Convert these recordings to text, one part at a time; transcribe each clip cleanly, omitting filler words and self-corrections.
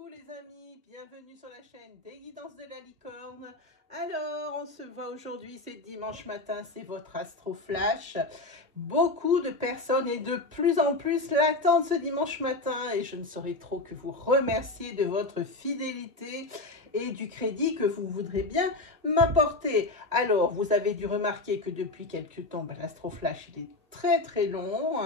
Coucou les amis, bienvenue sur la chaîne des guidances de la licorne. Alors, on se voit aujourd'hui, c'est dimanche matin, c'est votre Astro Flash. Beaucoup de personnes et de plus en plus l'attendent ce dimanche matin et je ne saurais trop que vous remercier de votre fidélité et du crédit que vous voudrez bien m'apporter. Alors, vous avez dû remarquer que depuis quelques temps, l'Astro Flash, il est très long.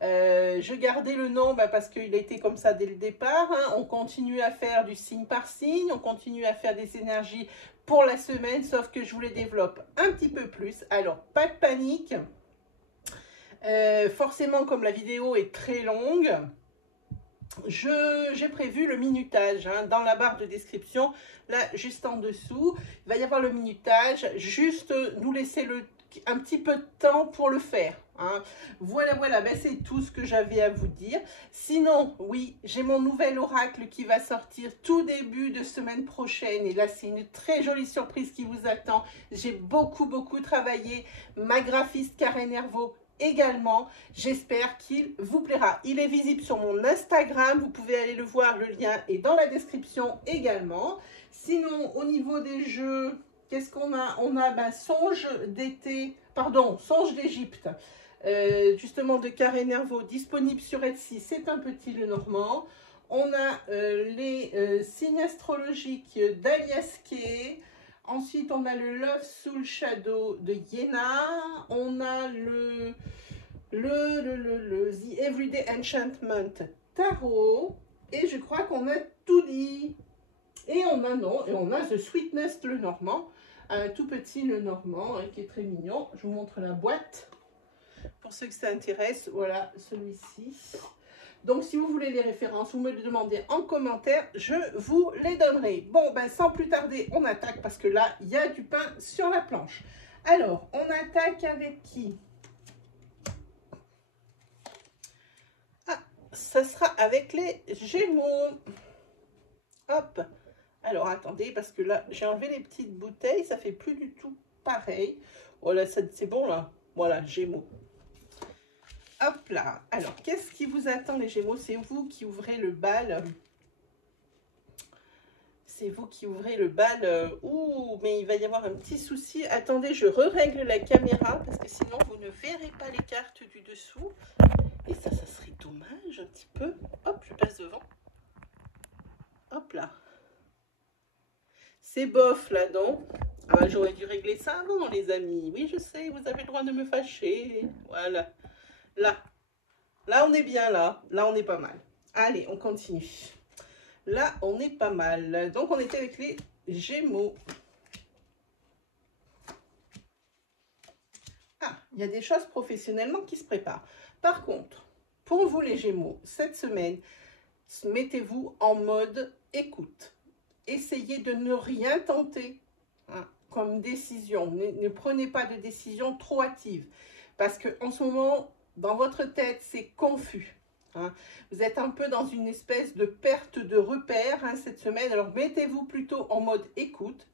Je gardais le nom parce qu'il a été comme ça dès le départ. On continue à faire du signe par signe, on continue à faire des énergies pour la semaine, sauf que je vous les développe un petit peu plus. Alors, pas de panique. Forcément, comme la vidéo est très longue, j'ai prévu le minutage dans la barre de description, là juste en dessous. Il va y avoir le minutage, juste nous laisser un petit peu de temps pour le faire. Voilà, c'est tout ce que j'avais à vous dire. Sinon, oui, j'ai mon nouvel oracle qui va sortir tout début de semaine prochaine. Et là, c'est une très jolie surprise qui vous attend. J'ai beaucoup travaillé. Ma graphiste Karen Hervaux également. J'espère qu'il vous plaira. Il est visible sur mon Instagram. Vous pouvez aller le voir. Le lien est dans la description également. Sinon, au niveau des jeux, qu'est-ce qu'on a? On a Songe d'été, pardon, Songe d'Égypte. Justement de Karen Hervaux, disponible sur Etsy, c'est un petit Lenormand. On a les signes astrologiques d'Alias Kay. Ensuite, on a le Love Soul Shadow de Yéna. On a The Everyday Enchantment Tarot. Et je crois qu'on a tout dit. Et on a The Sweetness Lenormand, un tout petit Lenormand qui est très mignon. Je vous montre la boîte. Pour ceux que ça intéresse, voilà celui-ci. Donc, si vous voulez les références, vous me les demandez en commentaire, je vous les donnerai. Bon, sans plus tarder, on attaque parce que là, il y a du pain sur la planche. Alors, on attaque avec qui? Ah, ça sera avec les Gémeaux. Hop. Alors, attendez, parce que là, j'ai enlevé les petites bouteilles, ça fait plus du tout pareil. Voilà, c'est bon là. Voilà, Gémeaux. Hop là. Alors, qu'est-ce qui vous attend les Gémeaux? C'est vous qui ouvrez le bal. C'est vous qui ouvrez le bal. Ouh, mais il va y avoir un petit souci. Attendez, je règle la caméra parce que sinon, vous ne verrez pas les cartes du dessous. Et ça serait dommage un petit peu. Hop, je passe devant. Hop là. C'est bof là, non? Ah, j'aurais dû régler ça avant, les amis. Oui, je sais, vous avez le droit de me fâcher. Voilà. Là, on est bien là. Là, on est pas mal. Allez, on continue. Là, on est pas mal. Donc, on était avec les Gémeaux. Ah, il y a des choses professionnellement qui se préparent. Par contre, pour vous les Gémeaux, cette semaine, mettez-vous en mode écoute. Essayez de ne rien tenter comme décision. Ne prenez pas de décision trop hâtive. Parce qu'en ce moment, dans votre tête, c'est confus. Vous êtes un peu dans une espèce de perte de repère cette semaine. Alors, mettez-vous plutôt en mode écoute.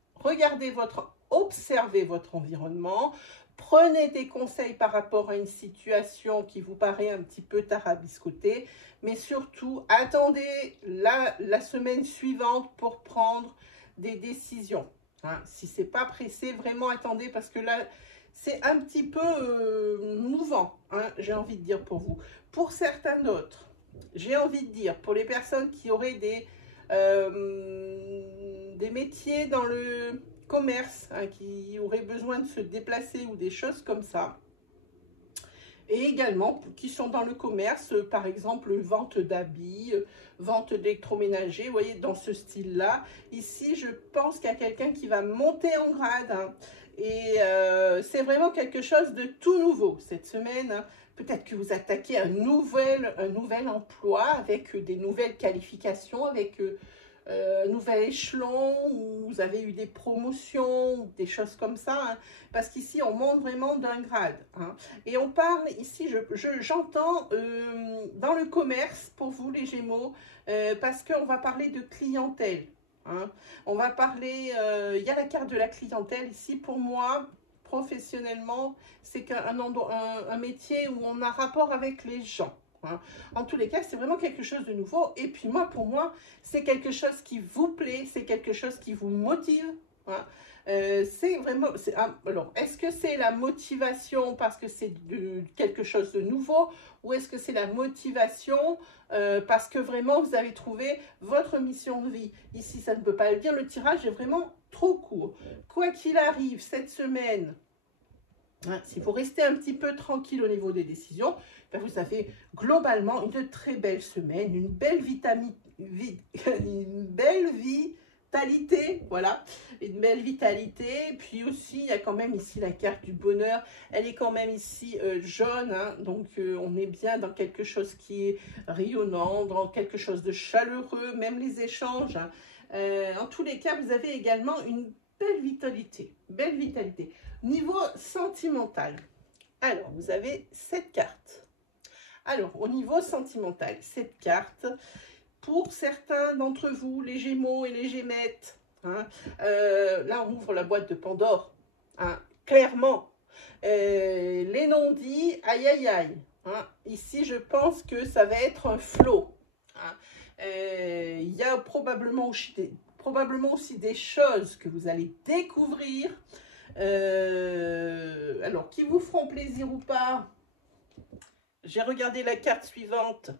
Observez votre environnement. Prenez des conseils par rapport à une situation qui vous paraît un petit peu tarabiscotée. Mais surtout, attendez la semaine suivante pour prendre des décisions. Si ce n'est pas pressé, vraiment attendez parce que là, c'est un petit peu mouvant, j'ai envie de dire pour vous. Pour certains d'autres, j'ai envie de dire, pour les personnes qui auraient des métiers dans le commerce, qui auraient besoin de se déplacer ou des choses comme ça, et également qui sont dans le commerce, par exemple, vente d'habits, vente d'électroménager, vous voyez, dans ce style-là. Ici, je pense qu'il y a quelqu'un qui va monter en grade, et c'est vraiment quelque chose de tout nouveau cette semaine. Peut-être que vous attaquez un nouvel emploi avec des nouvelles qualifications, avec un nouvel échelon, où vous avez eu des promotions, des choses comme ça, parce qu'ici, on monte vraiment d'un grade. Et on parle ici, j'entends dans le commerce, pour vous les Gémeaux, parce qu'on va parler de clientèle. On va parler, il y a la carte de la clientèle ici, pour moi, professionnellement, c'est un métier où on a rapport avec les gens. hein. En tous les cas, c'est vraiment quelque chose de nouveau. Et puis moi, pour moi, c'est quelque chose qui vous plaît, c'est quelque chose qui vous motive, hein. C'est vraiment... alors, est-ce que c'est la motivation parce que c'est quelque chose de nouveau, ou est-ce que c'est la motivation parce que vraiment vous avez trouvé votre mission de vie? Ici, ça ne peut pas le dire, le tirage est vraiment trop court. Quoi qu'il arrive, cette semaine, hein, si vous restez un petit peu tranquille au niveau des décisions, ben vous avez globalement une très belle semaine, une belle une belle vitalité, voilà, une belle vitalité. Puis aussi, il y a quand même ici la carte du bonheur, elle est quand même ici jaune, hein, donc on est bien dans quelque chose qui est rayonnant, dans quelque chose de chaleureux, même les échanges, hein. En tous les cas, vous avez également une belle vitalité, belle vitalité. Niveau sentimental, alors vous avez cette carte. Alors, au niveau sentimental, cette carte, pour certains d'entre vous, les Gémeaux et les Gémettes, hein, là on ouvre la boîte de Pandore, hein, clairement. Les non-dits, aïe aïe aïe. Hein, ici, je pense que ça va être un flot. Hein. Il y a probablement aussi des choses que vous allez découvrir. Alors, qui vous feront plaisir ou pas? J'ai regardé la carte suivante.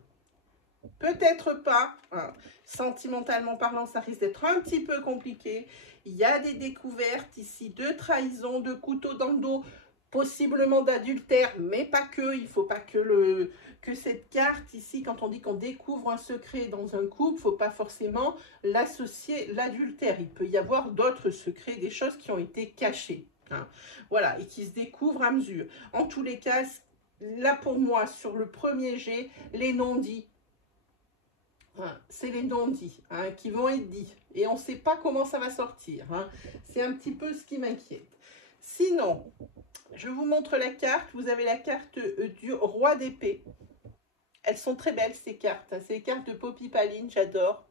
Peut-être pas. Hein. Sentimentalement parlant, ça risque d'être un petit peu compliqué. Il y a des découvertes ici de trahison, de couteau dans le dos, possiblement d'adultère, mais pas que. Il ne faut pas que cette carte ici, quand on dit qu'on découvre un secret dans un couple, il ne faut pas forcément l'associer l'adultère. Il peut y avoir d'autres secrets, des choses qui ont été cachées. Hein. Voilà, et qui se découvrent à mesure. En tous les cas, là pour moi, sur le premier jet, les non-dits. Hein, c'est les non-dits, hein, qui vont être dits. Et on ne sait pas comment ça va sortir. Hein. C'est un petit peu ce qui m'inquiète. Sinon, je vous montre la carte. Vous avez la carte du roi d'épée. Elles sont très belles, ces cartes. C'est les cartes de Poppy Paline, j'adore.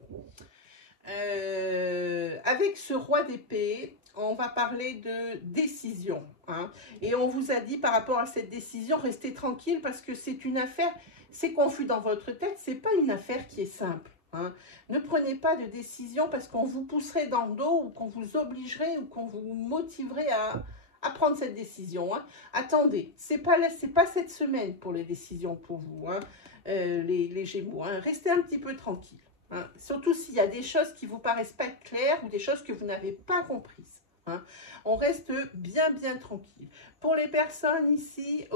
Avec ce roi d'épée, on va parler de décision. Hein. Et on vous a dit par rapport à cette décision, restez tranquille parce que c'est une affaire... C'est confus dans votre tête, ce n'est pas une affaire qui est simple. Hein. Ne prenez pas de décision parce qu'on vous pousserait dans le dos ou qu'on vous obligerait ou qu'on vous motiverait à prendre cette décision. Hein. Attendez, ce n'est pas cette semaine pour les décisions pour vous, hein, les Gémeaux. Hein. Restez un petit peu tranquille. Hein. Surtout s'il y a des choses qui ne vous paraissent pas claires ou des choses que vous n'avez pas comprises. Hein. On reste bien tranquille. Pour les personnes ici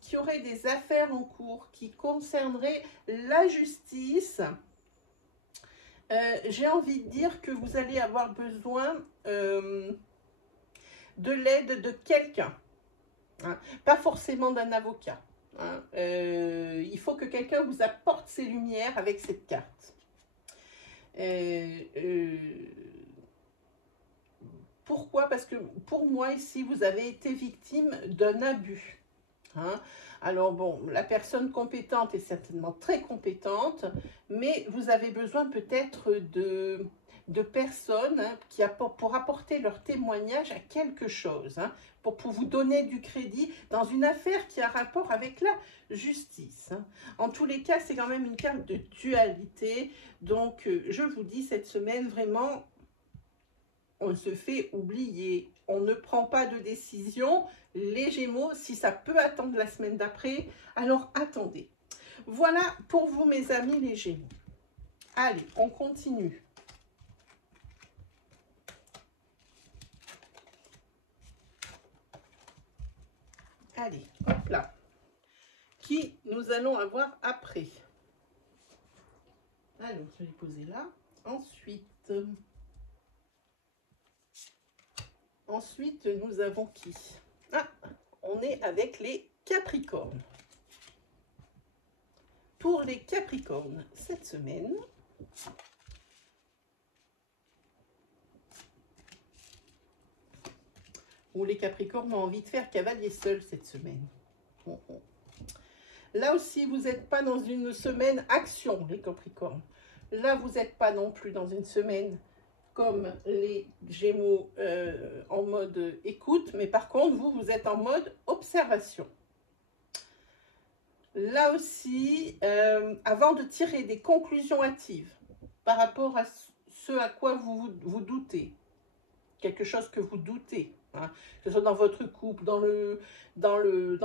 qui auraient des affaires en cours, qui concerneraient la justice, j'ai envie de dire que vous allez avoir besoin de l'aide de quelqu'un, hein, pas forcément d'un avocat. Hein. Il faut que quelqu'un vous apporte ses lumières avec cette carte. Pourquoi? Parce que pour moi, ici, vous avez été victime d'un abus. Hein? Alors bon, la personne compétente est certainement très compétente, mais vous avez besoin peut-être de personnes, hein, pour apporter leur témoignage à quelque chose, hein, pour vous donner du crédit dans une affaire qui a rapport avec la justice. Hein. En tous les cas, c'est quand même une carte de dualité. Donc, je vous dis, cette semaine, vraiment... on se fait oublier, on ne prend pas de décision. Les Gémeaux, si ça peut attendre la semaine d'après, alors attendez. Voilà pour vous, mes amis, les Gémeaux. Allez, on continue. Allez, hop là. Qui nous allons avoir après? Alors, je vais les poser là. Ensuite, nous avons qui? Ah, on est avec les Capricornes. Pour les Capricornes, cette semaine, ou les Capricornes ont envie de faire cavalier seul cette semaine. Là aussi, vous n'êtes pas dans une semaine action, les Capricornes. Là, vous n'êtes pas non plus dans une semaine comme les Gémeaux en mode écoute, mais par contre, vous êtes en mode observation. là aussi, avant de tirer des conclusions hâtives par rapport à ce à quoi vous doutez, quelque chose que vous doutez, hein, que ce soit dans votre couple, dans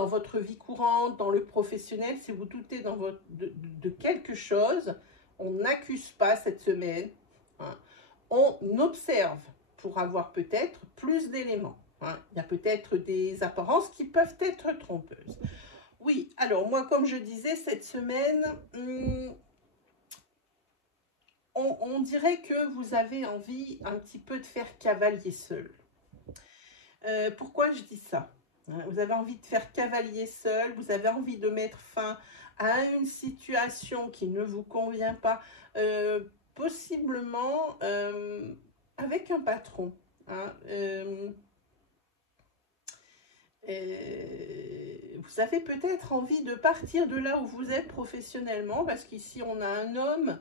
votre vie courante, dans le professionnel, si vous doutez de quelque chose, on n'accuse pas cette semaine, hein, on observe pour avoir peut-être plus d'éléments. Hein. Il y a peut-être des apparences qui peuvent être trompeuses. Oui, alors moi, comme je disais, cette semaine, on dirait que vous avez envie un petit peu de faire cavalier seul. Pourquoi je dis ça? Vous avez envie de faire cavalier seul, vous avez envie de mettre fin à une situation qui ne vous convient pas, possiblement avec un patron. Hein, vous avez peut-être envie de partir de là où vous êtes professionnellement, parce qu'ici on a un homme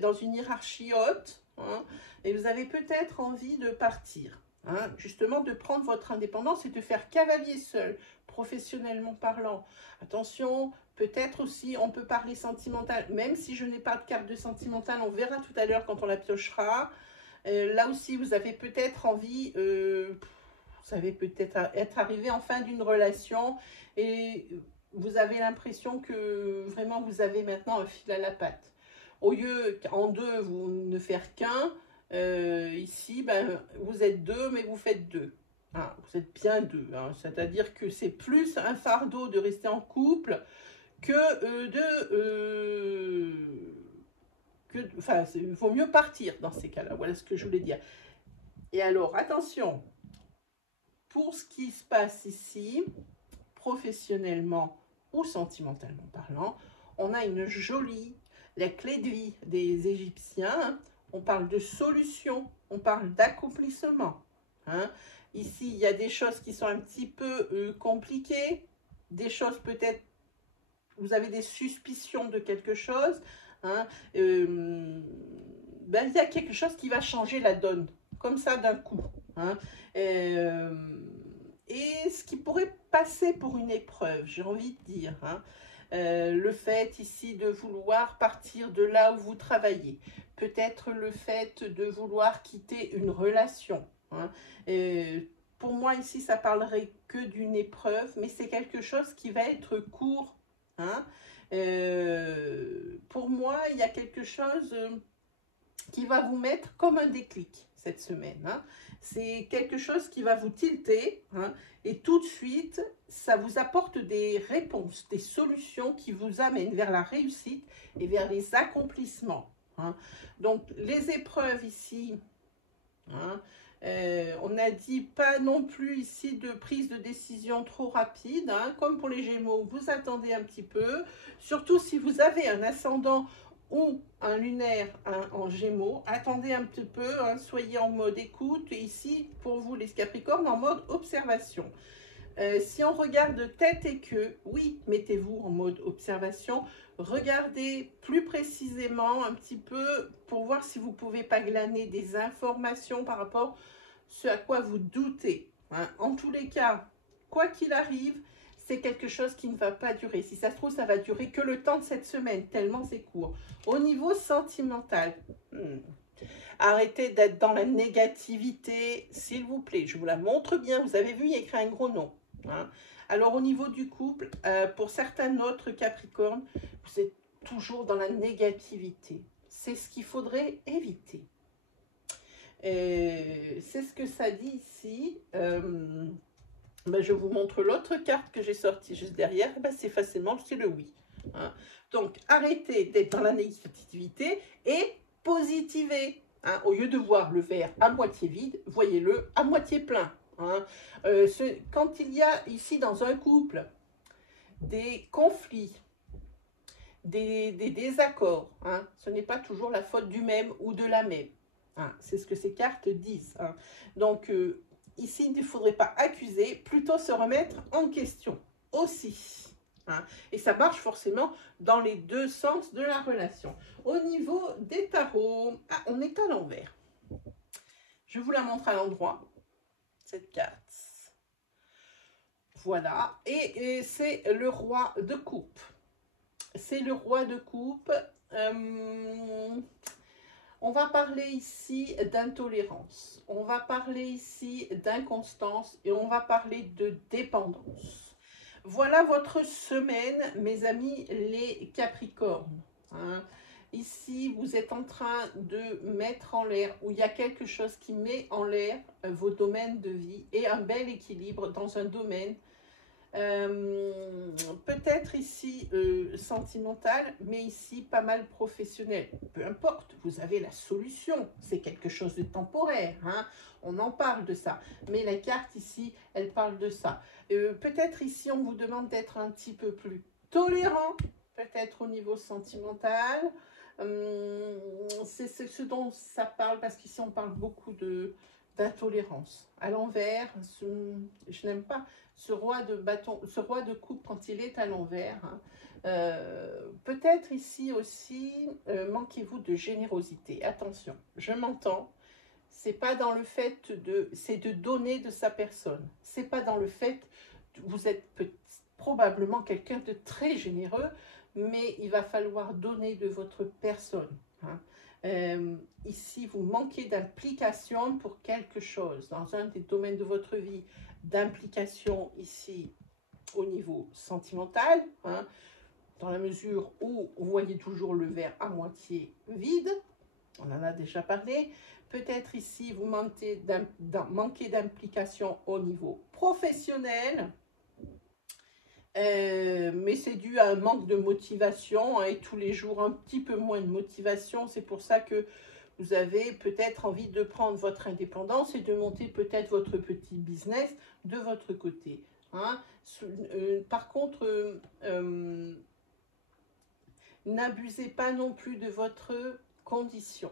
dans une hiérarchie haute, hein, et vous avez peut-être envie de partir, hein, justement de prendre votre indépendance et de faire cavalier seul, professionnellement parlant. Attention, peut-être aussi on peut parler sentimental, même si je n'ai pas de carte de sentimental, on verra tout à l'heure quand on la piochera. Là aussi vous avez peut-être envie... vous savez peut-être être arrivé en fin d'une relation et vous avez l'impression que vraiment vous avez maintenant un fil à la patte. Au lieu qu'en deux, vous ne faire qu'un, ici, ben, vous êtes deux, mais vous faites deux. Hein, vous êtes bien deux. Hein, c'est-à-dire que c'est plus un fardeau de rester en couple que enfin, il vaut mieux partir dans ces cas-là. Voilà ce que je voulais dire. Et alors, attention, pour ce qui se passe ici, professionnellement ou sentimentalement parlant, on a une jolie, la clé de vie des Égyptiens, on parle de solution, on parle d'accomplissement. Hein. Ici, il y a des choses qui sont un petit peu compliquées, des choses peut-être, vous avez des suspicions de quelque chose, hein. Ben, il y a quelque chose qui va changer la donne, comme ça d'un coup. Hein. Et ce qui pourrait passer pour une épreuve, j'ai envie de dire, hein, le fait ici de vouloir partir de là où vous travaillez, peut-être le fait de vouloir quitter une relation. Hein, pour moi ici, ça parlerait que d'une épreuve, mais c'est quelque chose qui va être court. Hein, pour moi, il y a quelque chose qui va vous mettre comme un déclic cette semaine. Hein. C'est quelque chose qui va vous tilter, hein, et tout de suite, ça vous apporte des réponses, des solutions qui vous amènent vers la réussite et vers les accomplissements. Hein. Donc, les épreuves ici, hein, on a dit pas non plus ici de prise de décision trop rapide, hein, comme pour les Gémeaux, vous attendez un petit peu, surtout si vous avez un ascendant ou un lunaire en Gémeaux, attendez un petit peu, hein, soyez en mode écoute, et ici, pour vous les Capricornes, en mode observation. Si on regarde tête et queue, oui, mettez-vous en mode observation, regardez plus précisément un petit peu pour voir si vous ne pouvez pas glaner des informations par rapport à ce à quoi vous doutez. Hein. En tous les cas, quoi qu'il arrive, c'est quelque chose qui ne va pas durer. Si ça se trouve, ça va durer que le temps de cette semaine, tellement c'est court. Au niveau sentimental, arrêtez d'être dans la négativité, s'il vous plaît. Je vous la montre bien. Vous avez vu, il y a écrit un gros nom. Hein. Alors, au niveau du couple, pour certains autres Capricornes, vous êtes toujours dans la négativité. C'est ce qu'il faudrait éviter. C'est ce que ça dit ici. Ben, je vous montre l'autre carte que j'ai sortie juste derrière. Ben, c'est facilement, c'est le oui. Hein. Donc, arrêtez d'être dans la négativité et positivez. Hein. Au lieu de voir le verre à moitié vide, voyez-le à moitié plein. Hein. Quand il y a ici dans un couple des conflits, des désaccords, hein, ce n'est pas toujours la faute du même ou de la même. Hein. C'est ce que ces cartes disent. Hein. Donc, ici, il ne faudrait pas accuser, plutôt se remettre en question aussi. Hein. Et ça marche forcément dans les deux sens de la relation. Au niveau des tarots, on est à l'envers. Je vous la montre à l'endroit, cette carte. Voilà. Et c'est le roi de coupe. c'est le roi de coupe. On va parler ici d'intolérance. On va parler ici d'inconstance et on va parler de dépendance. Voilà votre semaine, mes amis les Capricornes. Hein. Ici, vous êtes en train de mettre en l'air, ou il y a quelque chose qui met en l'air vos domaines de vie et un bel équilibre dans un domaine peut-être ici sentimental, mais ici pas mal professionnel. Peu importe, vous avez la solution. C'est quelque chose de temporaire. Hein, on en parle de ça. Mais la carte ici, elle parle de ça. Peut-être ici, on vous demande d'être un petit peu plus tolérant, peut-être au niveau sentimental. C'est ce dont ça parle, parce qu'ici, on parle beaucoup d'intolérance. À l'envers, je n'aime pas ce roi de bâton, ce roi de coupe quand il est à l'envers. Hein. Peut-être ici aussi, manquez-vous de générosité. Attention, je m'entends. C'est pas dans le fait c'est de donner de sa personne. C'est pas dans le fait, vous êtes probablement quelqu'un de très généreux, mais il va falloir donner de votre personne. Hein. Ici, vous manquez d'implication pour quelque chose dans un des domaines de votre vie, d'implication ici au niveau sentimental, hein, dans la mesure où vous voyez toujours le verre à moitié vide, on en a déjà parlé. Peut-être ici, vous manquez d'implication au niveau professionnel, mais c'est dû à un manque de motivation, hein, et tous les jours un petit peu moins de motivation. C'est pour ça que vous avez peut-être envie de prendre votre indépendance et de monter peut-être votre petit business de votre côté. Hein. Par contre, n'abusez pas non plus de votre condition.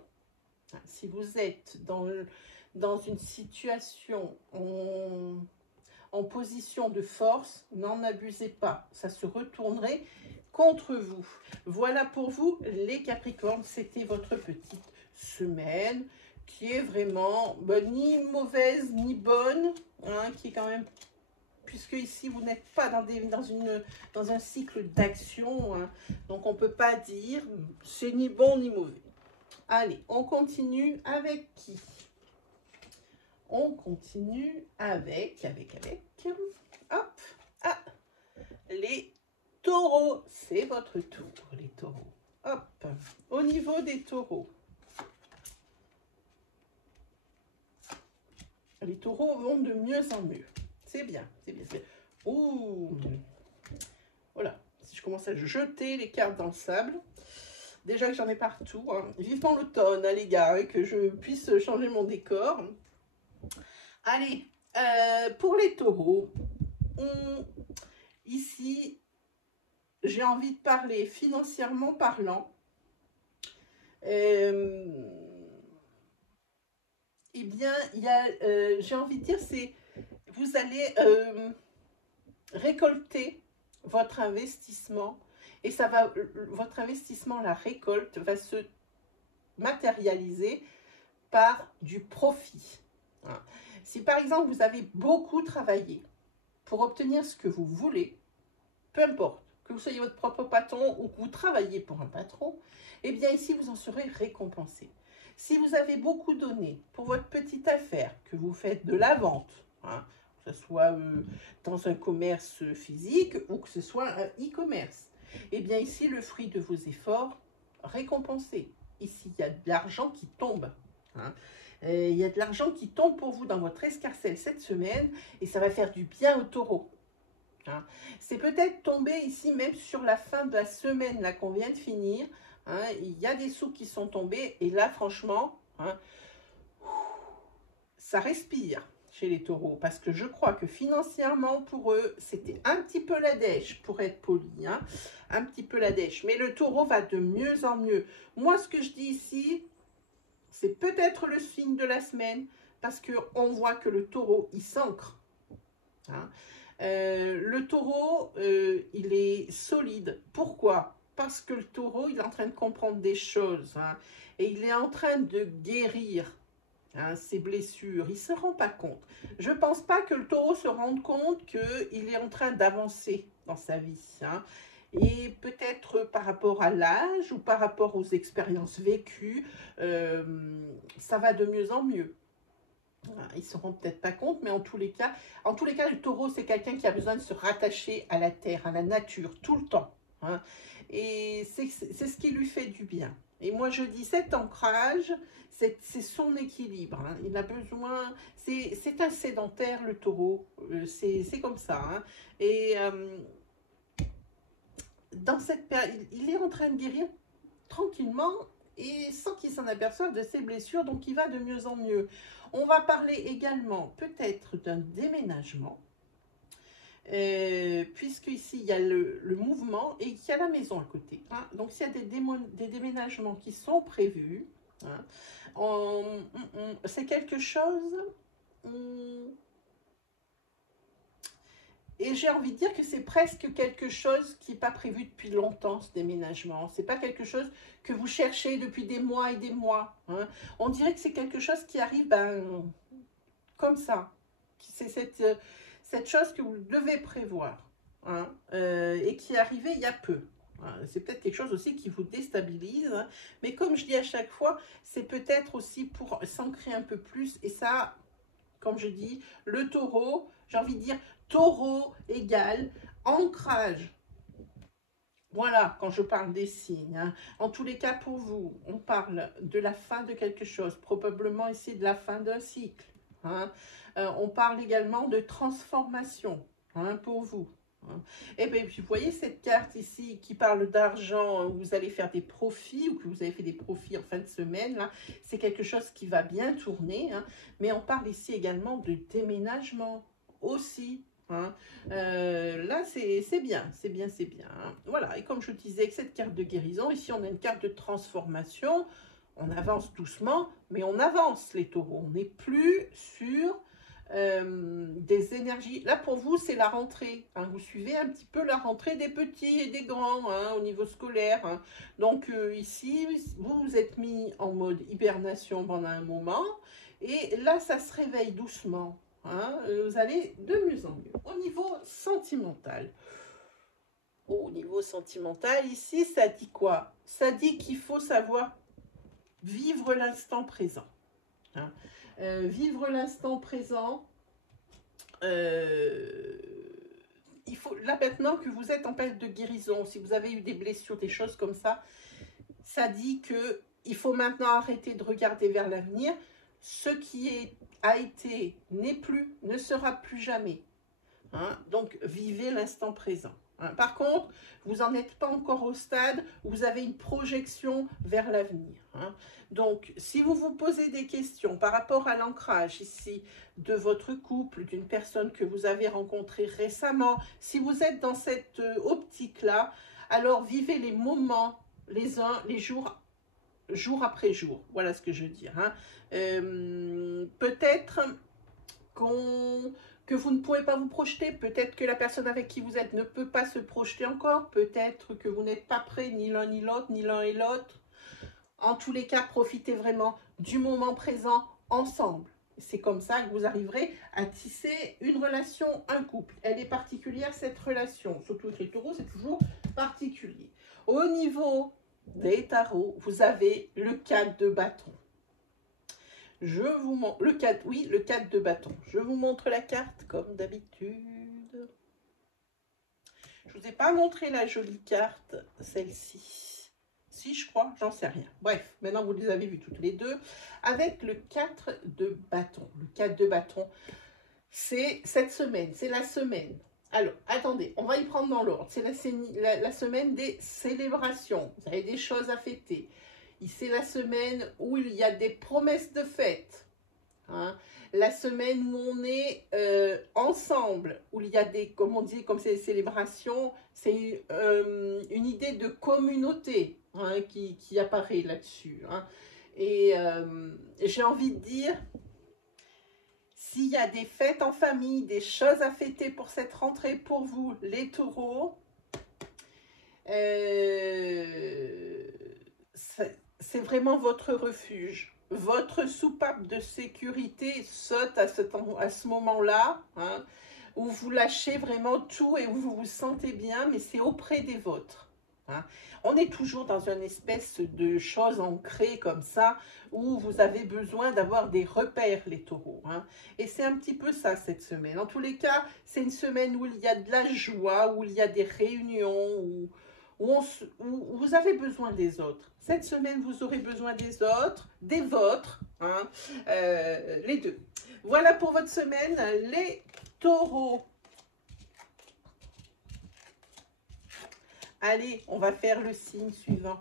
Si vous êtes dans une situation en position de force, n'en abusez pas. Ça se retournerait contre vous. Voilà pour vous, les Capricornes. C'était votre petite semaine qui est vraiment ni mauvaise ni bonne, hein, qui est quand même, puisque ici vous n'êtes pas dans un cycle d'action, hein, donc on ne peut pas dire c'est ni bon ni mauvais. Allez, on continue avec qui? On continue avec, hop, ah, les taureaux. C'est votre tour, les taureaux. Hop, au niveau des taureaux. Les taureaux vont de mieux en mieux. C'est bien, c'est bien. Ouh, voilà. Si je commence à jeter les cartes dans le sable, déjà que j'en ai partout. Hein. Vivement l'automne, hein, les gars, hein, que je puisse changer mon décor. Allez, pour les taureaux, ici, j'ai envie de parler financièrement parlant. Eh bien, j'ai envie de dire, vous allez récolter votre investissement et votre investissement, la récolte, va se matérialiser par du profit. Hein. Si par exemple, vous avez beaucoup travaillé pour obtenir ce que vous voulez, peu importe, que vous soyez votre propre patron ou que vous travaillez pour un patron, eh bien ici, vous en serez récompensé. Si vous avez beaucoup donné pour votre petite affaire, que vous faites de la vente, hein, que ce soit dans un commerce physique ou que ce soit un e-commerce, eh bien ici, le fruit de vos efforts récompensé. Ici, il y a de l'argent qui tombe. Hein. Il y a de l'argent qui tombe pour vous dans votre escarcelle cette semaine et ça va faire du bien au taureau. Hein. C'est peut-être tombé ici même sur la fin de la semaine là qu'on vient de finir. Hein. Il y a des sous qui sont tombés et là franchement, hein, ça respire chez les taureaux parce que je crois que financièrement pour eux c'était un petit peu la dèche, pour être poli, hein, un petit peu la dèche, mais le taureau va de mieux en mieux. Moi ce que je dis ici, c'est peut-être le signe de la semaine parce qu'on voit que le taureau, il s'ancre. Hein. Le taureau, il est solide. Pourquoi? Parce que le taureau, il est en train de comprendre des choses. Hein, et il est en train de guérir ses blessures. Il ne se rend pas compte. Je ne pense pas que le taureau se rende compte qu'il est en train d'avancer dans sa vie. Hein. Et peut-être par rapport à l'âge ou par rapport aux expériences vécues, ça va de mieux en mieux. Ils ne se rendent peut-être pas compte, mais en tous les cas, le taureau, c'est quelqu'un qui a besoin de se rattacher à la terre, à la nature, tout le temps. Hein. Et c'est ce qui lui fait du bien. Et moi, je dis, cet ancrage, c'est son équilibre. Hein. Il a besoin... C'est un sédentaire, le taureau. C'est comme ça. Hein. Et dans cette période, il est en train de guérir tranquillement et sans qu'il s'en aperçoive de ses blessures, donc il va de mieux en mieux. On va parler également peut-être d'un déménagement, puisque ici il y a le mouvement et qu'il y a la maison à côté. Hein. Donc s'il y a des déménagements qui sont prévus, hein, c'est quelque chose... Et j'ai envie de dire que c'est presque quelque chose qui n'est pas prévu depuis longtemps, ce déménagement. Ce n'est pas quelque chose que vous cherchez depuis des mois et des mois. Hein. On dirait que c'est quelque chose qui arrive comme ça. C'est cette chose que vous devez prévoir. Hein, et qui est arrivée il y a peu. Hein. C'est peut-être quelque chose aussi qui vous déstabilise. Hein. Mais comme je dis à chaque fois, c'est peut-être aussi pour s'ancrer un peu plus. Et ça, comme je dis, le taureau, j'ai envie de dire, taureau égale ancrage. Voilà, quand je parle des signes. Hein. En tous les cas, pour vous, on parle de la fin de quelque chose, probablement ici de la fin d'un cycle. Hein. On parle également de transformation, hein, pour vous. Hein. Et bien, vous voyez cette carte ici qui parle d'argent, où vous allez faire des profits, ou que vous avez fait des profits en fin de semaine. C'est quelque chose qui va bien tourner. Hein. Mais on parle ici également de déménagement aussi. Hein. Là, c'est bien, c'est bien, c'est bien. Hein. Voilà, et comme je disais, avec cette carte de guérison, ici, on a une carte de transformation. On avance doucement, mais on avance, les taureaux. On n'est plus sur des énergies. Là, pour vous, c'est la rentrée. Hein. Vous suivez un petit peu la rentrée des petits et des grands, hein, au niveau scolaire. Hein. Donc, ici, vous vous êtes mis en mode hibernation pendant un moment. Et là, ça se réveille doucement. Hein, vous allez de mieux en mieux. Au niveau sentimental, ici, ça dit quoi? Ça dit qu'il faut savoir vivre l'instant présent. Hein. Vivre l'instant présent, il faut, là maintenant que vous êtes en période de guérison, si vous avez eu des blessures, des choses comme ça dit qu'il faut maintenant arrêter de regarder vers l'avenir. Ce qui a été, n'est plus, ne sera plus jamais. Hein? Donc, vivez l'instant présent. Hein? Par contre, vous n'en êtes pas encore au stade où vous avez une projection vers l'avenir. Hein? Donc, si vous vous posez des questions par rapport à l'ancrage ici de votre couple, d'une personne que vous avez rencontrée récemment, si vous êtes dans cette optique-là, alors vivez les moments, les uns, les jours après jour. Voilà ce que je veux dire. Hein. Peut-être que vous ne pouvez pas vous projeter, peut-être que la personne avec qui vous êtes ne peut pas se projeter encore, peut-être que vous n'êtes pas prêts, ni l'un ni l'autre, ni l'un et l'autre. En tous les cas, profitez vraiment du moment présent ensemble. C'est comme ça que vous arriverez à tisser une relation, un couple. Elle est particulière, cette relation. Surtout avec les taureaux, c'est toujours particulier. Au niveau des tarots, vous avez le 4 de bâton. Je vous montre le 4, oui, le 4 de bâton. Je vous montre la carte comme d'habitude. Je ne vous ai pas montré la jolie carte, celle-ci. Si, je crois, j'en sais rien. Bref, maintenant vous les avez vues toutes les deux. Avec le 4 de bâton. Le 4 de bâton, c'est cette semaine, c'est la semaine. Alors, attendez, on va y prendre dans l'ordre. C'est la semaine des célébrations. Vous avez des choses à fêter. C'est la semaine où il y a des promesses de fête. Hein. La semaine où on est ensemble, où il y a des, comme on dit, comme c'est des célébrations, c'est une idée de communauté, hein, qui apparaît là-dessus. Hein. Et j'ai envie de dire, s'il y a des fêtes en famille, des choses à fêter pour cette rentrée pour vous, les taureaux, c'est vraiment votre refuge. Votre soupape de sécurité saute à ce moment-là. Hein. où vous lâchez vraiment tout et où vous vous sentez bien, mais c'est auprès des vôtres. Hein. On est toujours dans une espèce de chose ancrée comme ça, où vous avez besoin d'avoir des repères, les taureaux. Hein. Et c'est un petit peu ça, cette semaine. En tous les cas, c'est une semaine où il y a de la joie, où il y a des réunions, où vous avez besoin des autres. Cette semaine, vous aurez besoin des autres, des vôtres, hein, les deux. Voilà pour votre semaine, les taureaux. Allez, on va faire le signe suivant.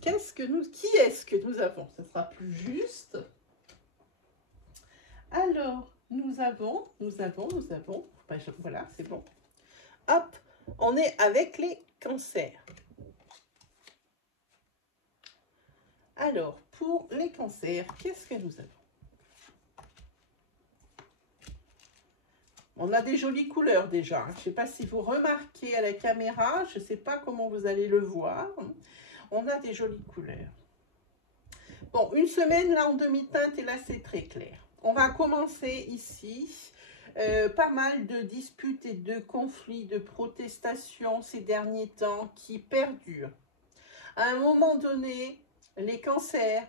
Qui est-ce que nous avons? Ça sera plus juste. Alors, nous avons. Voilà, c'est bon. Hop, on est avec les cancers. Alors, pour les cancers, qu'est-ce que nous avons? On a des jolies couleurs déjà. Je ne sais pas si vous remarquez à la caméra, je ne sais pas comment vous allez le voir. On a des jolies couleurs. Bon, une semaine là en demi-teinte et là c'est très clair. On va commencer ici. Pas mal de disputes et de conflits, de protestations ces derniers temps qui perdurent. À un moment donné, les cancers,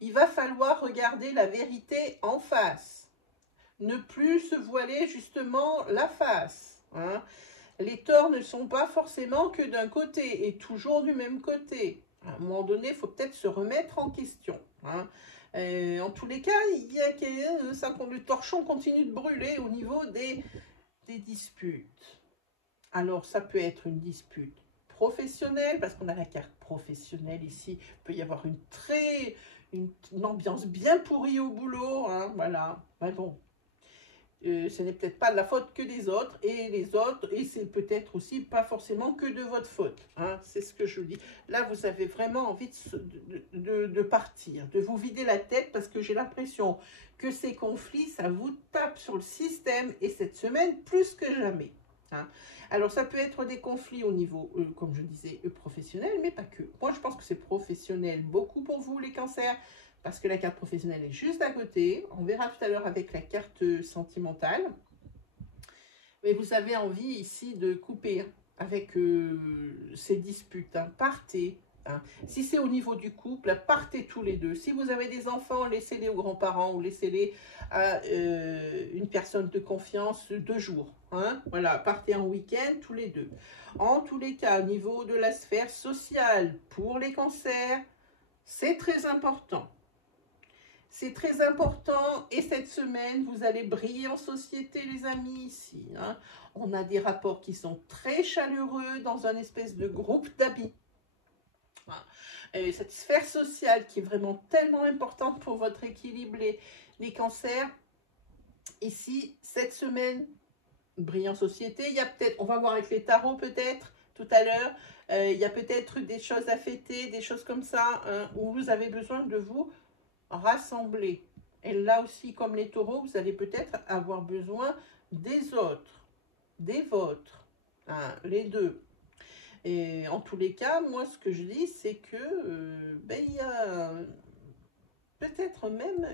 il va falloir regarder la vérité en face. Ne plus se voiler justement la face. Hein. Les torts ne sont pas forcément que d'un côté et toujours du même côté. À un moment donné, il faut peut-être se remettre en question. Hein. En tous les cas, le torchon continue de brûler au niveau des disputes. Alors, ça peut être une dispute professionnelle, parce qu'on a la carte professionnelle ici. Il peut y avoir une ambiance bien pourrie au boulot. Hein, voilà. Mais bon. Ce n'est peut-être pas de la faute que des autres, et c'est peut-être aussi pas forcément que de votre faute. Hein, c'est ce que je dis. Là, vous avez vraiment envie de partir, de vous vider la tête, parce que j'ai l'impression que ces conflits, ça vous tape sur le système, et cette semaine, plus que jamais. Hein. Alors, ça peut être des conflits au niveau, comme je disais, professionnel, mais pas que. Moi, je pense que c'est professionnel beaucoup pour vous, les cancers, parce que la carte professionnelle est juste à côté. On verra tout à l'heure avec la carte sentimentale. Mais vous avez envie ici de couper avec ces disputes. Hein. Partez. Hein. Si c'est au niveau du couple, partez tous les deux. Si vous avez des enfants, laissez-les aux grands-parents ou laissez-les à une personne de confiance 2 jours. Hein. Voilà, partez en week-end tous les deux. En tous les cas, au niveau de la sphère sociale, pour les cancers, c'est très important. C'est très important et cette semaine, vous allez briller en société, les amis, ici. Hein. On a des rapports qui sont très chaleureux dans un espèce de groupe d'amis. Cette sphère sociale qui est vraiment tellement importante pour votre équilibre, les cancers. Ici, cette semaine, briller en société. Il y a peut-être, on va voir avec les tarots peut-être tout à l'heure, il y a peut-être des choses à fêter, des choses comme ça, hein, où vous avez besoin de vous rassembler. Et là aussi, comme les taureaux, vous allez peut-être avoir besoin des autres, des vôtres, hein, les deux. Et en tous les cas, moi, ce que je dis, c'est que il y a peut-être même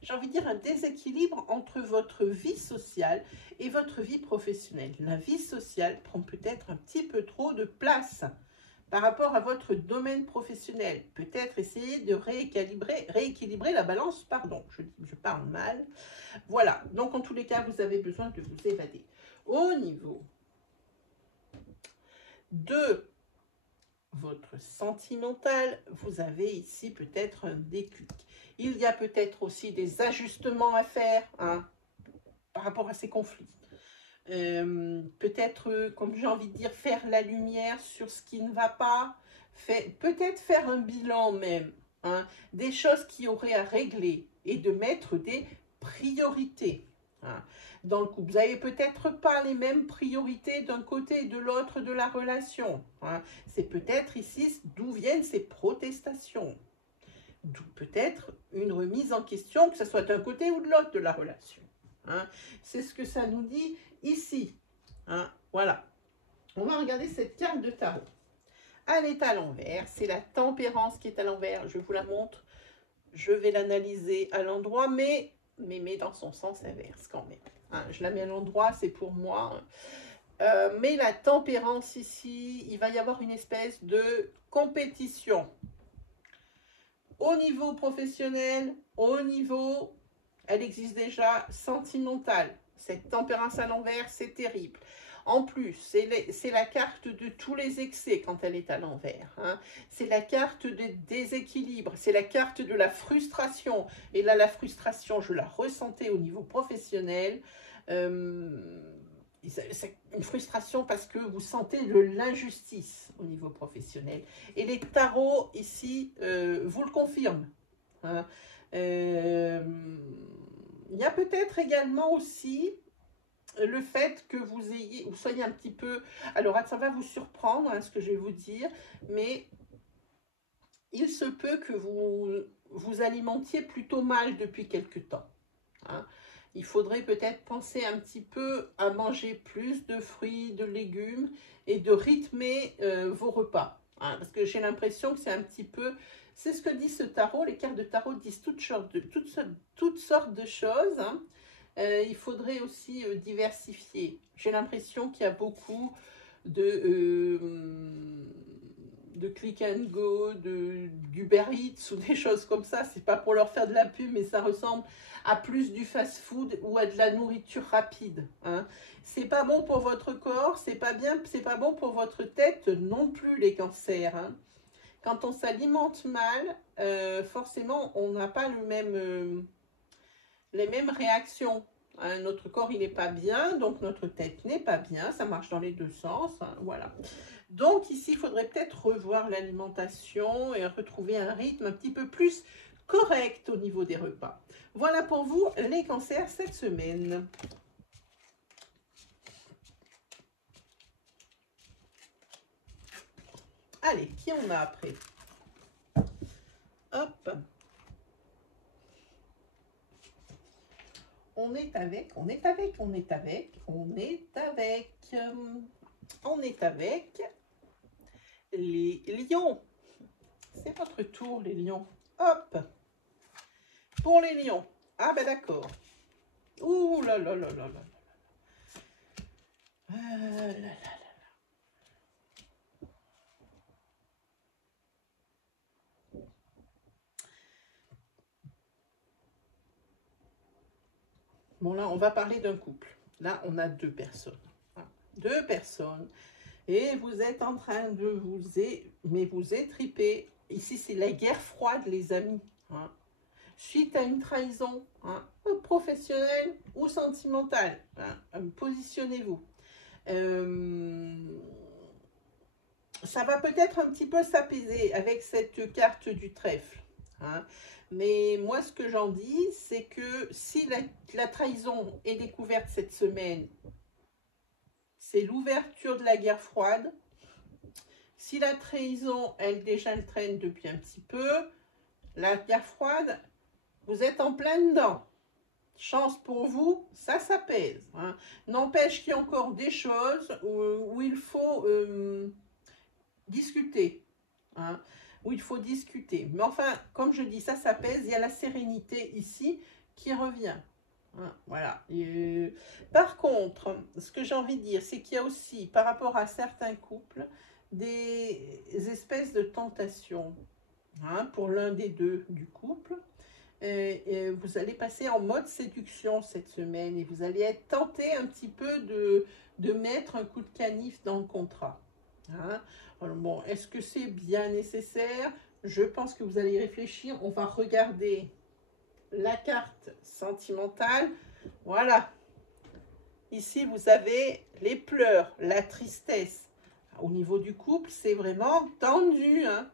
j'ai envie de dire, un déséquilibre entre votre vie sociale et votre vie professionnelle. La vie sociale prend peut-être un petit peu trop de place par rapport à votre domaine professionnel. Peut-être essayer de rééquilibrer la balance, pardon, je parle mal. Voilà, donc en tous les cas, vous avez besoin de vous évader. Au niveau de votre sentimental, vous avez ici peut-être un déclic. Il y a peut-être aussi des ajustements à faire hein, par rapport à ces conflits. Peut-être, comme j'ai envie de dire, faire la lumière sur ce qui ne va pas, peut-être faire un bilan même, hein, des choses qui auraient à régler et de mettre des priorités. Hein. Dans le couple, vous n'avez peut-être pas les mêmes priorités d'un côté et de l'autre de la relation. Hein. C'est peut-être ici d'où viennent ces protestations. D'où peut-être une remise en question, que ce soit d'un côté ou de l'autre de la relation. Hein. C'est ce que ça nous dit ici. Hein. Voilà. On va regarder cette carte de tarot. Elle est à l'envers. C'est la tempérance qui est à l'envers. Je vous la montre je vais l'analyser à l'endroit, mais dans son sens inverse quand même. Hein, je la mets à l'endroit, c'est pour moi. Mais la tempérance ici, il va y avoir une espèce de compétition. Au niveau professionnel, au niveau, elle existe déjà, sentimental. Cette tempérance à l'envers, c'est terrible. En plus, c'est la carte de tous les excès quand elle est à l'envers. Hein. C'est la carte de déséquilibre, c'est la carte de la frustration. Et là, la frustration, je la ressentais au niveau professionnel. C'est une frustration parce que vous sentez de l'injustice au niveau professionnel. Et les tarots, ici, vous le confirment. Hein. Il y a peut-être également aussi le fait que vous soyez un petit peu... Alors, ça va vous surprendre, hein, ce que je vais vous dire, mais il se peut que vous alimentiez plutôt mal depuis quelque temps. Hein. Il faudrait peut-être penser un petit peu à manger plus de fruits, de légumes et de rythmer vos repas. Hein, parce que j'ai l'impression que c'est un petit peu... C'est ce que dit ce tarot. Les cartes de tarot disent toutes sortes de choses. Hein. Il faudrait aussi diversifier. J'ai l'impression qu'il y a beaucoup de click and go, d'Uber Eats ou des choses comme ça. C'est pas pour leur faire de la pub, mais ça ressemble à plus du fast-food ou à de la nourriture rapide. Hein. C'est pas bon pour votre corps, c'est pas bon pour votre tête non plus, les cancers. Hein. Quand on s'alimente mal, forcément, on n'a pas les mêmes réactions. Hein, notre corps, il n'est pas bien, donc notre tête n'est pas bien. Ça marche dans les deux sens. Hein, voilà. Donc ici, il faudrait peut-être revoir l'alimentation et retrouver un rythme un petit peu plus correct au niveau des repas. Voilà pour vous, les cancers, cette semaine. Allez, qui on a après? Hop. On est avec les lions. C'est votre tour, les lions. Hop. Pour les lions. Ah ben d'accord. Ouh là là là là là. Là là. Bon, là, on va parler d'un couple. Là, on a deux personnes. Deux personnes. Et vous êtes en train de vous étriper. Ici, c'est la guerre froide, les amis. Hein. Suite à une trahison, hein, professionnelle ou sentimentale. Hein, positionnez-vous. Ça va peut-être un petit peu s'apaiser avec cette carte du trèfle. Hein. Mais moi, ce que j'en dis, c'est que si la trahison est découverte cette semaine, c'est l'ouverture de la guerre froide. Si la trahison, elle traîne depuis un petit peu, la guerre froide, vous êtes en plein dedans. Chance pour vous, ça s'apaise. Hein. N'empêche qu'il y a encore des choses où il faut discuter. Hein. Où il faut discuter. Mais enfin, comme je dis, ça s'apaise. Il y a la sérénité ici qui revient. Hein, voilà. Par contre, ce que j'ai envie de dire, c'est qu'il y a aussi, par rapport à certains couples, des espèces de tentations. Hein, pour l'un des deux du couple. Vous allez passer en mode séduction cette semaine et vous allez être tenté un petit peu de mettre un coup de canif dans le contrat. Hein. Alors bon, est-ce que c'est bien nécessaire? Je pense que vous allez y réfléchir. On va regarder la carte sentimentale. Voilà. Ici, vous avez les pleurs, la tristesse. Au niveau du couple, c'est vraiment tendu. Hein.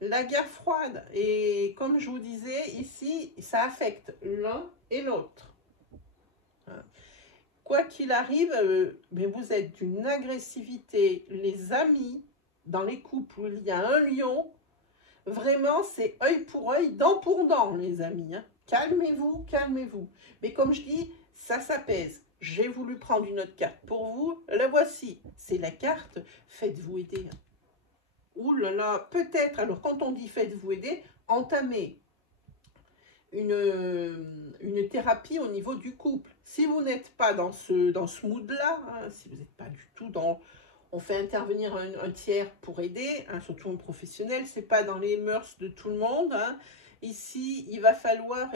La guerre froide. Et comme je vous disais, ici, ça affecte l'un et l'autre. Hein. Quoi qu'il arrive, mais vous êtes d'une agressivité. Les amis, dans les couples où il y a un lion, vraiment, c'est œil pour œil, dent pour dent, les amis. Hein. Calmez-vous, calmez-vous. Mais comme je dis, ça s'apaise. J'ai voulu prendre une autre carte pour vous. La voici. C'est la carte « Faites-vous aider ». Ouh là là, peut-être, alors quand on dit « Faites-vous aider », entamez une thérapie au niveau du couple. Si vous n'êtes pas dans ce mood-là, hein, si vous n'êtes pas du tout dans... On fait intervenir un tiers pour aider, hein, surtout un professionnel, c'est pas dans les mœurs de tout le monde. Hein. Ici, il va falloir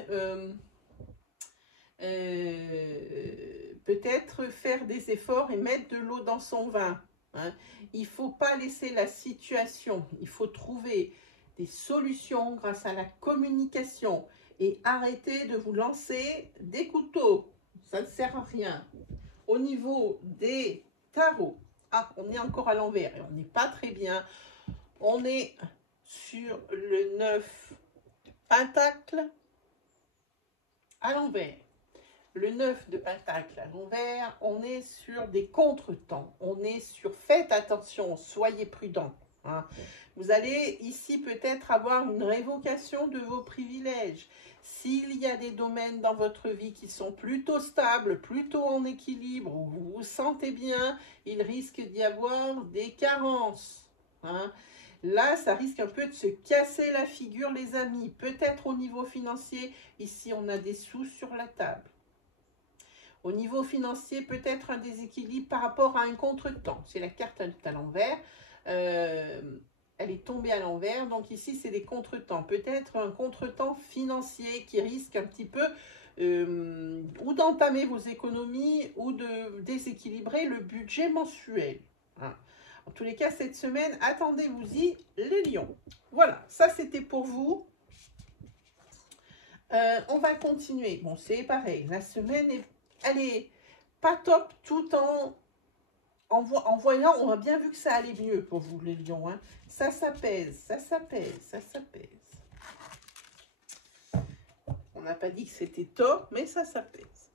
peut-être faire des efforts et mettre de l'eau dans son vin. Hein. Il ne faut pas laisser la situation, il faut trouver des solutions grâce à la communication et arrêter de vous lancer des couteaux. Ça ne sert à rien. Au niveau des tarots, ah, on est encore à l'envers et on n'est pas très bien. On est sur le 9 pentacle à l'envers. Le 9 de pentacle à l'envers, on est sur des contretemps. On est sur faites attention, soyez prudents. Hein. Vous allez ici peut-être avoir une révocation de vos privilèges. S'il y a des domaines dans votre vie qui sont plutôt stables, plutôt en équilibre, où vous vous sentez bien, il risque d'y avoir des carences. Hein. Là, ça risque un peu de se casser la figure, les amis. Peut-être au niveau financier, ici on a des sous sur la table. Au niveau financier, peut-être un déséquilibre par rapport à un contretemps. C'est la carte à l'envers. Elle est tombée à l'envers. Donc ici, c'est des contretemps. Peut-être un contretemps financier qui risque un petit peu ou d'entamer vos économies ou de déséquilibrer le budget mensuel. Hein. En tous les cas, cette semaine, attendez-vous-y, les lions. Voilà, ça c'était pour vous. On va continuer. Bon, c'est pareil. La semaine est... Elle est pas top tout en voyant, on a bien vu que ça allait mieux pour vous les lions. Hein. Ça s'apaise, ça s'apaise, ça s'apaise. On n'a pas dit que c'était top, mais ça s'apaise.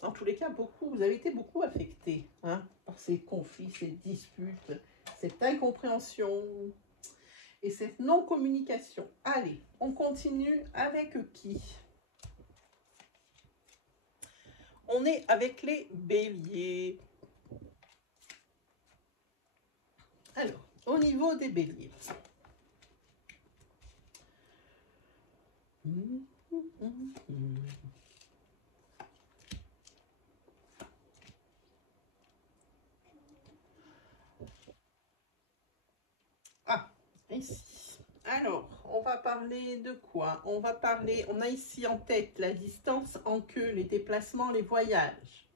En tous les cas, vous avez été beaucoup affectés hein, par ces conflits, ces disputes, cette incompréhension et cette non-communication. Allez, on continue avec qui ? On est avec les béliers. Alors, au niveau des béliers. Ah, ici. Alors, on va parler de quoi? On va parler, on a ici en tête la distance, en queue, les déplacements, les voyages.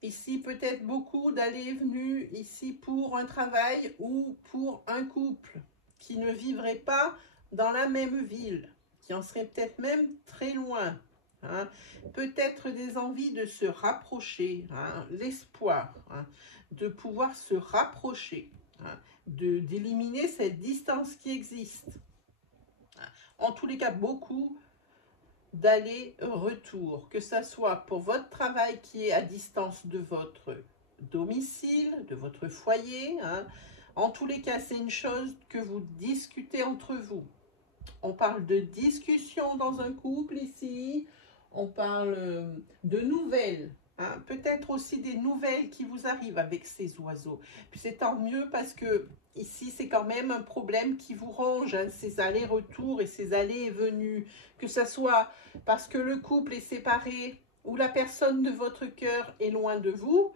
Ici, peut-être beaucoup d'allées et venues, ici pour un travail ou pour un couple qui ne vivrait pas dans la même ville, qui en serait peut-être même très loin. Hein. Peut-être des envies de se rapprocher, hein, l'espoir hein, de pouvoir se rapprocher. Hein, d'éliminer cette distance qui existe. En tous les cas, beaucoup d'aller-retour, que ce soit pour votre travail qui est à distance de votre domicile, de votre foyer. Hein. En tous les cas, c'est une chose que vous discutez entre vous. On parle de discussion dans un couple ici, on parle de nouvelles. Hein, peut-être aussi des nouvelles qui vous arrivent avec ces oiseaux. Puis c'est tant mieux parce que ici c'est quand même un problème qui vous ronge, hein, ces allers-retours et ces allées et venues. Que ce soit parce que le couple est séparé ou la personne de votre cœur est loin de vous,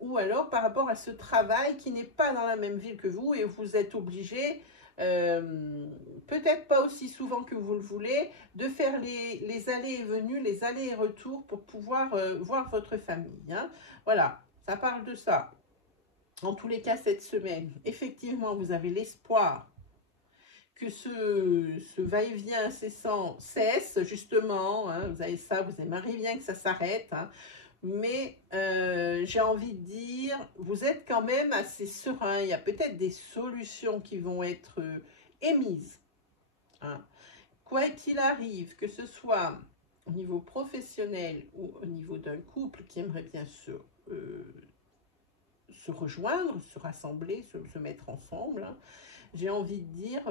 ou alors par rapport à ce travail qui n'est pas dans la même ville que vous et vous êtes obligé... peut-être pas aussi souvent que vous le voulez, de faire les allées et venues, les allers et retours pour pouvoir voir votre famille. Hein. Voilà, ça parle de ça. En tous les cas, cette semaine, effectivement, vous avez l'espoir que ce va-et-vient incessant cesse, justement. Hein. Vous avez ça, vous aimeriez bien que ça s'arrête. Hein. Mais j'ai envie de dire, vous êtes quand même assez serein. Il y a peut-être des solutions qui vont être émises. Hein. Quoi qu'il arrive, que ce soit au niveau professionnel ou au niveau d'un couple qui aimerait bien se rejoindre, se rassembler, se mettre ensemble, hein, j'ai envie de dire...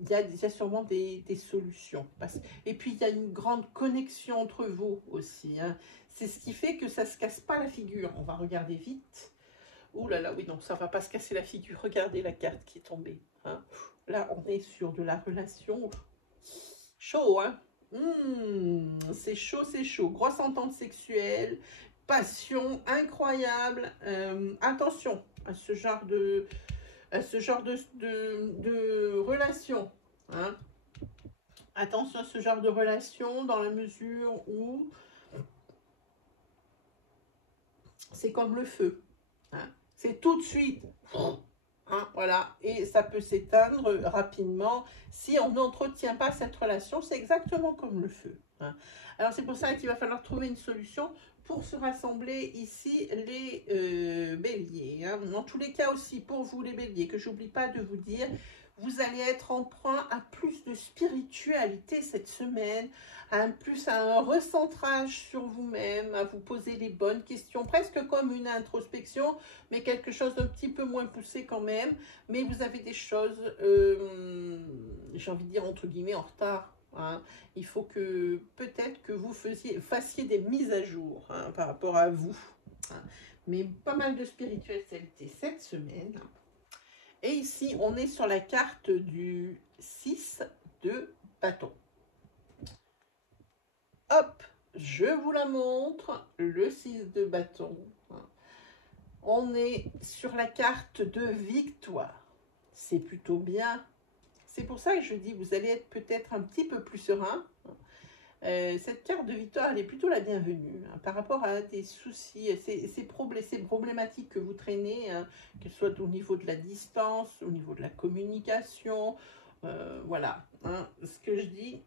il y a sûrement des solutions. Et puis, il y a une grande connexion entre vous aussi. Hein. C'est ce qui fait que ça ne se casse pas la figure. On va regarder vite. Ouh là là, oui, non, ça ne va pas se casser la figure. Regardez la carte qui est tombée. Hein. Là, on est sur de la relation Chaud, hein? C'est chaud, c'est chaud. Grosse entente sexuelle, passion incroyable. Attention à ce genre de relation. Hein? Attention à ce genre de relation dans la mesure où c'est comme le feu. Hein? C'est tout de suite. Hein, voilà, et ça peut s'éteindre rapidement si on n'entretient pas cette relation. C'est exactement comme le feu. Hein. Alors c'est pour ça qu'il va falloir trouver une solution pour se rassembler ici les béliers. Hein. Dans tous les cas aussi pour vous les béliers, que j'oublie pas de vous dire, vous allez être emprunt à plus de spiritualité cette semaine, à un recentrage sur vous-même, à vous poser les bonnes questions, presque comme une introspection, mais quelque chose d'un petit peu moins poussé quand même. Mais vous avez des choses, j'ai envie de dire entre guillemets, en retard. Hein. Il faut que peut-être que vous fassiez des mises à jour hein, par rapport à vous. Hein. Mais pas mal de spiritualité cette semaine. Et ici, on est sur la carte du 6 de bâton. Hop, je vous la montre, le 6 de bâton. On est sur la carte de victoire. C'est plutôt bien. C'est pour ça que je dis, vous allez être peut-être un petit peu plus serein. Cette carte de victoire, elle est plutôt la bienvenue. Hein, par rapport à des soucis, ces problématiques que vous traînez, hein, que ce soit au niveau de la distance, au niveau de la communication, voilà. Hein, ce que je dis...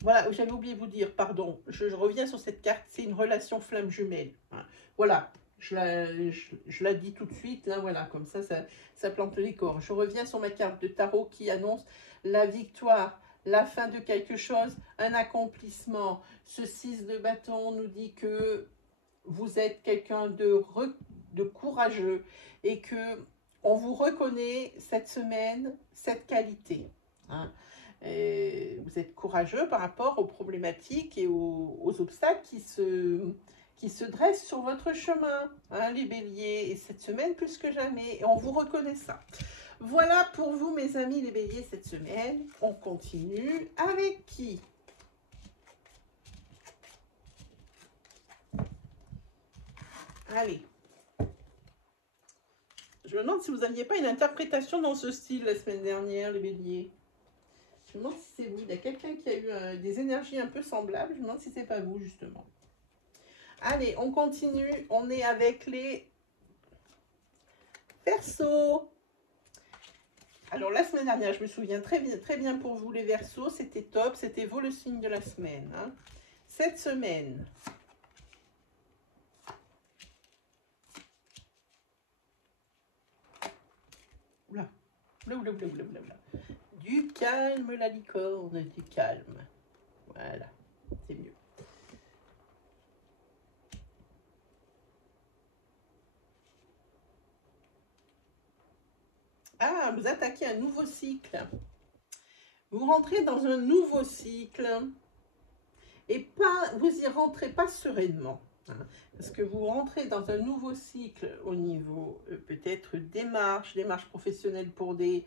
Voilà, j'avais oublié de vous dire, pardon, je reviens sur cette carte, c'est une relation flamme jumelle. Hein, voilà, je la dis tout de suite, là, voilà, comme ça plante le décor. Je reviens sur ma carte de tarot qui annonce la victoire, la fin de quelque chose, un accomplissement. Ce 6 de bâton nous dit que vous êtes quelqu'un de courageux et que on vous reconnaît cette semaine, cette qualité. Hein. Vous êtes courageux par rapport aux problématiques et aux obstacles qui se dressent sur votre chemin, hein, les béliers, et cette semaine plus que jamais, et on vous reconnaît ça. Voilà pour vous mes amis les béliers cette semaine. On continue avec qui? Allez. Je me demande si vous n'aviez pas une interprétation dans ce style la semaine dernière, les béliers. Je me demande si c'est vous. Il y a quelqu'un qui a eu des énergies un peu semblables. Je me demande si c'est pas vous, justement. Allez, on continue. On est avec les Verseaux. Alors, la semaine dernière, je me souviens très bien pour vous, les Verseaux. C'était top. C'était vous le signe de la semaine. Hein. Cette semaine... Oula. Du calme, la licorne, du calme. Voilà, c'est mieux. Ah, vous attaquez un nouveau cycle. Vous rentrez dans un nouveau cycle. Et vous y rentrez pas sereinement. Hein, parce que vous rentrez dans un nouveau cycle au niveau peut-être démarche professionnelle pour des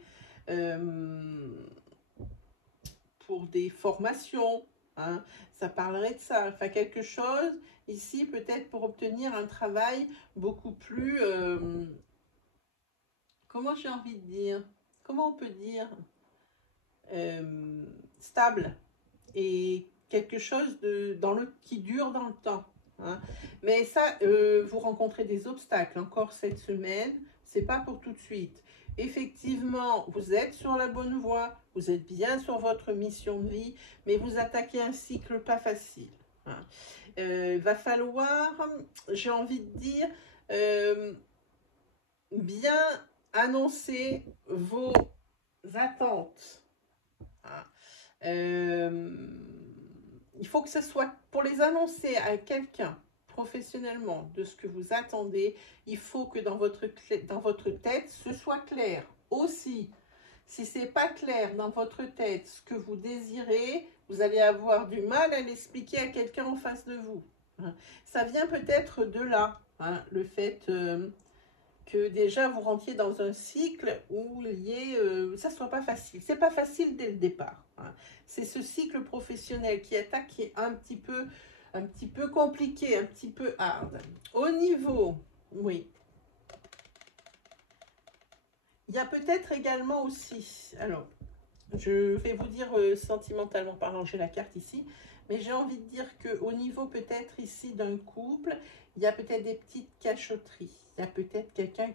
formations. Hein, ça parlerait de ça. Enfin, quelque chose ici peut-être pour obtenir un travail beaucoup plus... comment j'ai envie de dire? Comment on peut dire? Stable. Et quelque chose qui dure dans le temps. Hein. Mais ça, vous rencontrez des obstacles encore cette semaine, c'est pas pour tout de suite. Effectivement, vous êtes sur la bonne voie, vous êtes bien sur votre mission de vie, mais vous attaquez un cycle pas facile. Hein. Il va falloir, j'ai envie de dire, bien annoncer vos attentes. Hein. Il faut que ce soit, pour les annoncer à quelqu'un professionnellement de ce que vous attendez, il faut que dans votre tête, ce soit clair. Aussi, si ce n'est pas clair dans votre tête ce que vous désirez, vous allez avoir du mal à l'expliquer à quelqu'un en face de vous. Ça vient peut-être de là, hein, le fait que que déjà vous rentriez dans un cycle où ça ne soit pas facile. C'est pas facile dès le départ, hein. C'est ce cycle professionnel qui attaque qui est un petit peu compliqué, un petit peu hard. Au niveau, oui, il y a peut-être également aussi, alors, je vais vous dire sentimentalement parlant, j'ai la carte ici, mais j'ai envie de dire qu'au niveau peut-être ici d'un couple, il y a peut-être des petites cachotteries. Il y a peut-être quelqu'un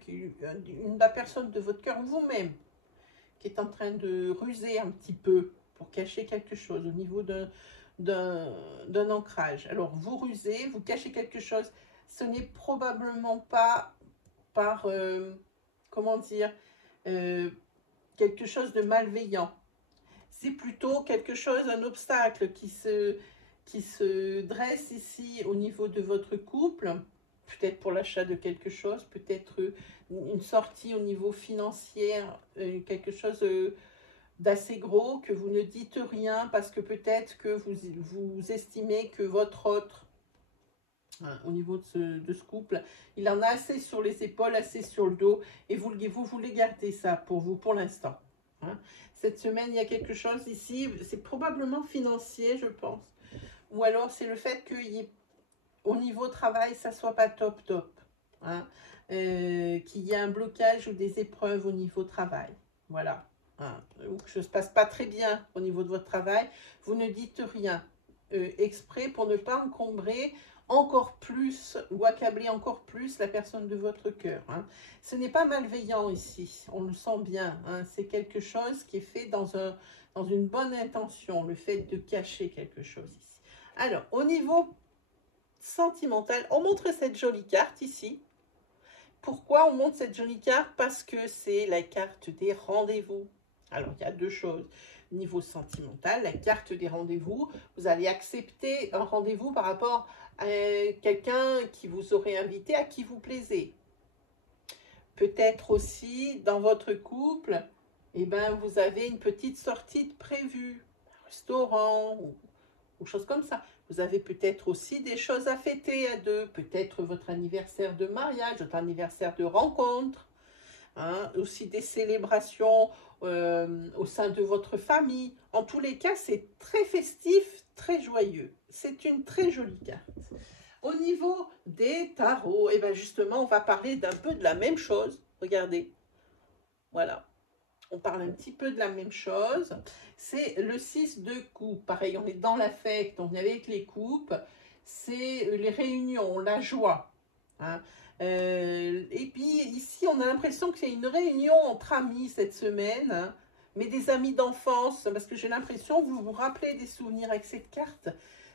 la personne de votre cœur, vous-même, qui est en train de ruser un petit peu pour cacher quelque chose au niveau d'un ancrage. Alors, vous rusez, vous cachez quelque chose. Ce n'est probablement pas par, comment dire, quelque chose de malveillant. C'est plutôt quelque chose, un obstacle qui se dresse ici au niveau de votre couple, peut-être pour l'achat de quelque chose, peut-être une sortie au niveau financier, quelque chose d'assez gros, que vous ne dites rien parce que peut-être que vous estimez que votre autre, hein, au niveau de ce couple, il en a assez sur les épaules, assez sur le dos, et vous voulez garder ça pour vous pour l'instant, hein. Cette semaine, il y a quelque chose ici, c'est probablement financier, je pense. Ou alors, c'est le fait qu'au niveau travail, ça ne soit pas top, hein. Qu'il y ait un blocage ou des épreuves au niveau travail. Voilà. Hein. Ou que ça ne se passe pas très bien au niveau de votre travail. Vous ne dites rien exprès pour ne pas encombrer encore plus ou accabler encore plus la personne de votre cœur, hein. Ce n'est pas malveillant ici, on le sent bien, hein. C'est quelque chose qui est fait dans une bonne intention, le fait de cacher quelque chose ici. Alors, au niveau sentimental, on montre cette jolie carte ici. Pourquoi on montre cette jolie carte? Parce que c'est la carte des rendez-vous. Alors, il y a deux choses. Niveau sentimental, la carte des rendez-vous, vous allez accepter un rendez-vous par rapport à quelqu'un qui vous aurait invité, à qui vous plaisez. Peut-être aussi, dans votre couple, eh ben, vous avez une petite sortie de prévue, un restaurant ou chose comme ça. Vous avez peut-être aussi des choses à fêter à deux, peut-être votre anniversaire de mariage, votre anniversaire de rencontre, hein, aussi des célébrations au sein de votre famille. En tous les cas, c'est très festif, très joyeux. C'est une très jolie carte. Au niveau des tarots, et bien justement, on va parler d'un peu de la même chose. Regardez, voilà. On parle un petit peu de la même chose. C'est le 6 de coupe. Pareil, on est dans l'affect, on est avec les coupes. C'est les réunions, la joie, hein. Et puis ici, on a l'impression qu'il y a une réunion entre amis cette semaine, hein, mais des amis d'enfance, parce que j'ai l'impression que vous vous rappelez des souvenirs avec cette carte.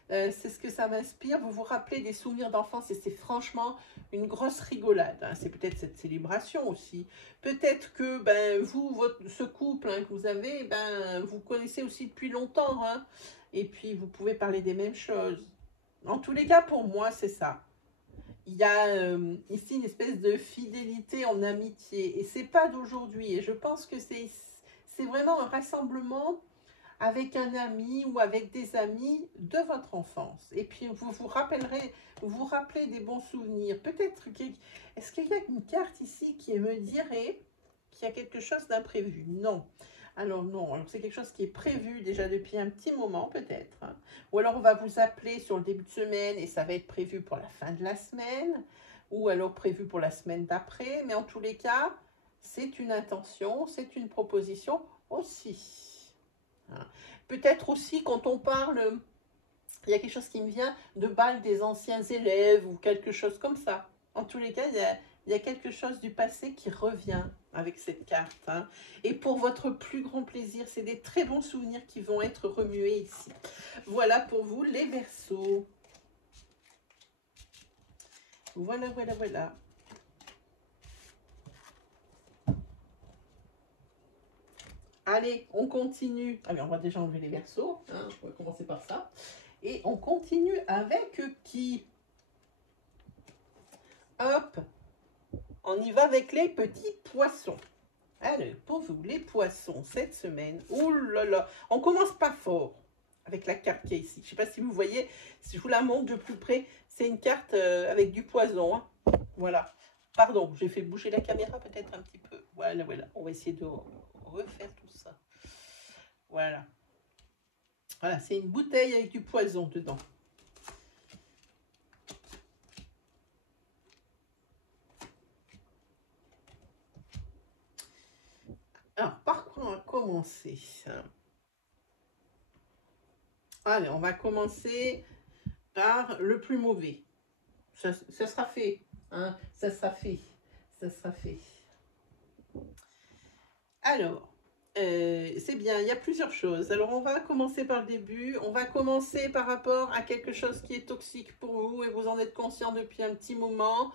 C'est ce que ça m'inspire, vous vous rappelez des souvenirs d'enfance et c'est franchement une grosse rigolade, hein. C'est peut-être cette célébration aussi. Peut-être que vous, ce couple, hein, que vous avez, vous connaissez aussi depuis longtemps, hein, et puis vous pouvez parler des mêmes choses. En tous les cas, pour moi, c'est ça. Il y a ici une espèce de fidélité en amitié et c'est pas d'aujourd'hui. Et je pense que c'est vraiment un rassemblement avec un ami ou avec des amis de votre enfance. Et puis, vous vous rappelez des bons souvenirs. Peut-être est-ce qu'il y a une carte ici qui me dirait qu'il y a quelque chose d'imprévu? Non. Alors non, c'est quelque chose qui est prévu déjà depuis un petit moment peut-être, hein. Ou alors on va vous appeler sur le début de semaine et ça va être prévu pour la fin de la semaine. Ou alors prévu pour la semaine d'après. Mais en tous les cas, c'est une intention, c'est une proposition aussi. Peut-être aussi quand on parle, il y a quelque chose qui me vient de bal des anciens élèves ou quelque chose comme ça. En tous les cas, il y a quelque chose du passé qui revient avec cette carte, hein. Et pour votre plus grand plaisir, c'est des très bons souvenirs qui vont être remués ici. Voilà pour vous les Verseaux. Voilà, voilà, voilà. Allez, on continue. Allez, on va déjà enlever les Verseaux, hein, on va commencer par ça. Et on continue avec qui? Hop, on y va avec les petits poissons. Alors, pour vous, les poissons, cette semaine, oh là là, on commence pas fort avec la carte qui est ici. Je ne sais pas si vous voyez, si je vous la montre de plus près, c'est une carte avec du poison, hein. Voilà. Pardon, j'ai fait bouger la caméra peut-être un petit peu. Voilà, voilà. On va essayer de refaire tout ça. Voilà. Voilà, c'est une bouteille avec du poison dedans. Alors, par quoi on va commencer? Allez, on va commencer par le plus mauvais. Ça sera fait. Hein, ça sera fait. Ça sera fait. Alors, c'est bien, il y a plusieurs choses. Alors, on va commencer par le début. On va commencer par rapport à quelque chose qui est toxique pour vous et vous en êtes conscient depuis un petit moment.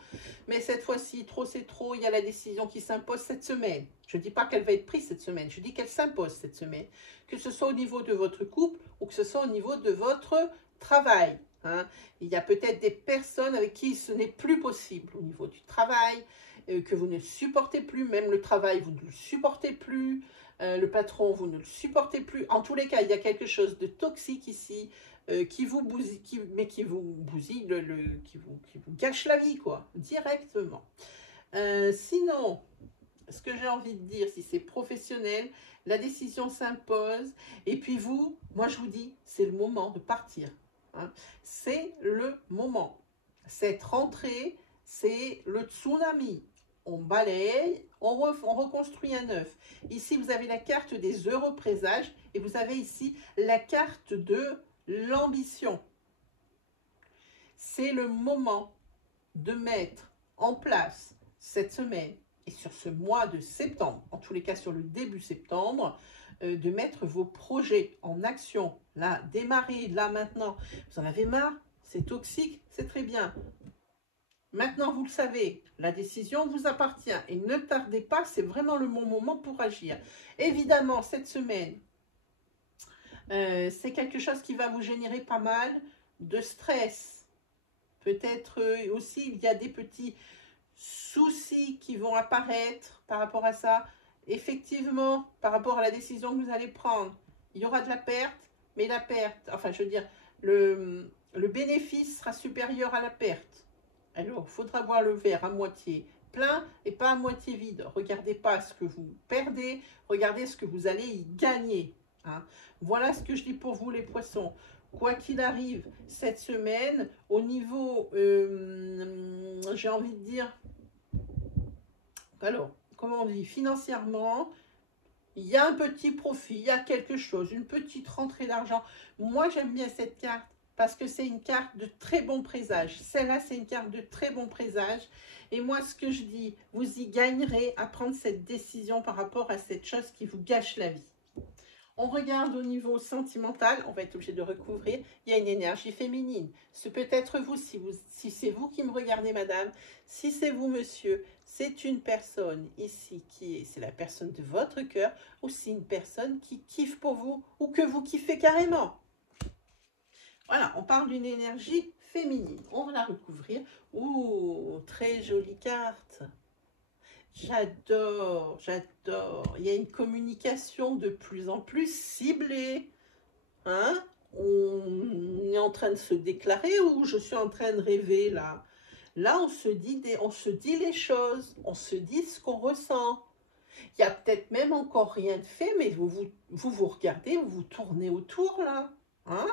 Mais cette fois-ci, trop c'est trop, il y a la décision qui s'impose cette semaine. Je ne dis pas qu'elle va être prise cette semaine, je dis qu'elle s'impose cette semaine. Que ce soit au niveau de votre couple ou que ce soit au niveau de votre travail. Hein. Il y a peut-être des personnes avec qui ce n'est plus possible au niveau du travail, que vous ne supportez plus, même le travail, vous ne le supportez plus, le patron, vous ne le supportez plus. En tous les cas, il y a quelque chose de toxique ici, qui vous bousille, qui vous bousille, qui vous gâche la vie, quoi, directement. Sinon, ce que j'ai envie de dire, si c'est professionnel, la décision s'impose, et puis vous, moi je vous dis, c'est le moment de partir. Hein. C'est le moment. Cette rentrée, c'est le tsunami. On balaye, on reconstruit à neuf. Ici, vous avez la carte des heureux présages et vous avez ici la carte de l'ambition. C'est le moment de mettre en place cette semaine et sur ce mois de septembre, en tous les cas sur le début septembre, de mettre vos projets en action. Là, démarrer, là, maintenant. Vous en avez marre? C'est toxique? C'est très bien. Maintenant, vous le savez, la décision vous appartient et ne tardez pas, c'est vraiment le bon moment pour agir. Évidemment, cette semaine, c'est quelque chose qui va vous générer pas mal de stress. Peut-être aussi, il y a des petits soucis qui vont apparaître par rapport à ça. Effectivement, par rapport à la décision que vous allez prendre, il y aura de la perte, mais la perte, enfin, je veux dire, le bénéfice sera supérieur à la perte. Alors, il faudra voir le verre à moitié plein et pas à moitié vide. Regardez pas ce que vous perdez, regardez ce que vous allez y gagner. Hein. Voilà ce que je dis pour vous les poissons. Quoi qu'il arrive, cette semaine, au niveau, j'ai envie de dire, alors, comment on dit, financièrement, il y a un petit profit, il y a quelque chose, une petite rentrée d'argent. Moi, j'aime bien cette carte parce que c'est une carte de très bon présage. Celle-là, c'est une carte de très bon présage. Et moi, ce que je dis, vous y gagnerez à prendre cette décision par rapport à cette chose qui vous gâche la vie. On regarde au niveau sentimental, on va être obligé de recouvrir, il y a une énergie féminine. Ce peut être vous, si c'est vous qui me regardez, madame, si c'est vous, monsieur, c'est une personne ici c'est la personne de votre cœur, ou c'est une personne qui kiffe pour vous, ou que vous kiffez carrément. Voilà, on parle d'une énergie féminine. On va la recouvrir. Ouh, très jolie carte. J'adore, j'adore. Il y a une communication de plus en plus ciblée. Hein? On est en train de se déclarer ou je suis en train de rêver là? Là, on se dit les choses, on se dit ce qu'on ressent. Il y a peut-être même encore rien de fait, mais vous regardez, vous vous tournez autour là. Hein?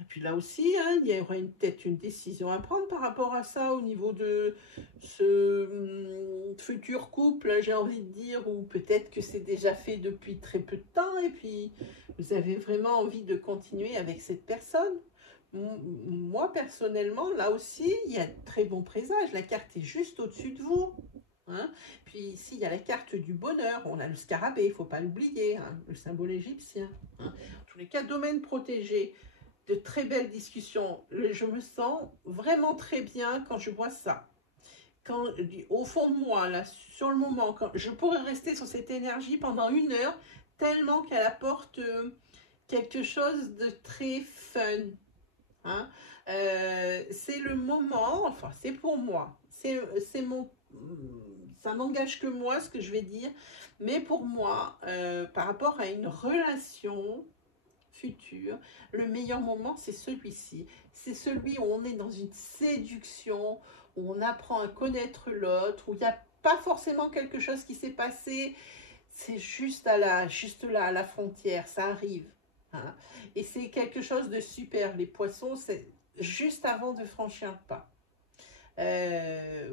Et puis là aussi, hein, il y aurait peut-être une décision à prendre par rapport à ça au niveau de ce futur couple, j'ai envie de dire, ou peut-être que c'est déjà fait depuis très peu de temps et puis vous avez vraiment envie de continuer avec cette personne. Moi, personnellement, là aussi, il y a de très bons présages. La carte est juste au-dessus de vous. Hein. Puis ici, il y a la carte du bonheur. On a le scarabée, il ne faut pas l'oublier, hein, le symbole égyptien. Hein. En tous les cas, domaine protégé. De très belles discussions. Je me sens vraiment très bien quand je vois ça. Quand, au fond de moi, là, sur le moment, quand je pourrais rester sur cette énergie pendant 1 heure, tellement qu'elle apporte quelque chose de très fun. Hein. C'est le moment, enfin, c'est pour moi. C'est mon... Ça n'engage que moi, ce que je vais dire. Mais pour moi, par rapport à une relation futur, le meilleur moment, c'est celui-ci. C'est celui où on est dans une séduction, où on apprend à connaître l'autre, où il n'y a pas forcément quelque chose qui s'est passé, c'est juste là, à la frontière, ça arrive. Hein. Et c'est quelque chose de super. Les poissons, c'est juste avant de franchir le pas.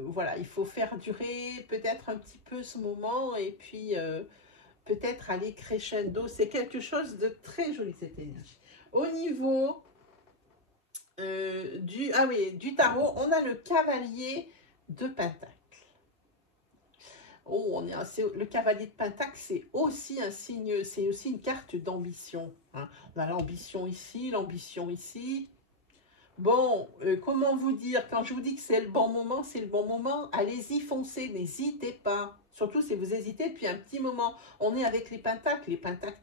Voilà, il faut faire durer peut-être un petit peu ce moment et puis peut-être aller crescendo. C'est quelque chose de très joli, cette énergie. Au niveau du tarot, on a le cavalier de Pentacle. Oh, le cavalier de Pentacle, c'est aussi un signe, c'est aussi une carte d'ambition. Hein. On a l'ambition ici, l'ambition ici. Bon, comment vous dire, quand je vous dis que c'est le bon moment, c'est le bon moment. Allez-y, foncez, n'hésitez pas. Surtout si vous hésitez depuis un petit moment. On est avec les pentacles,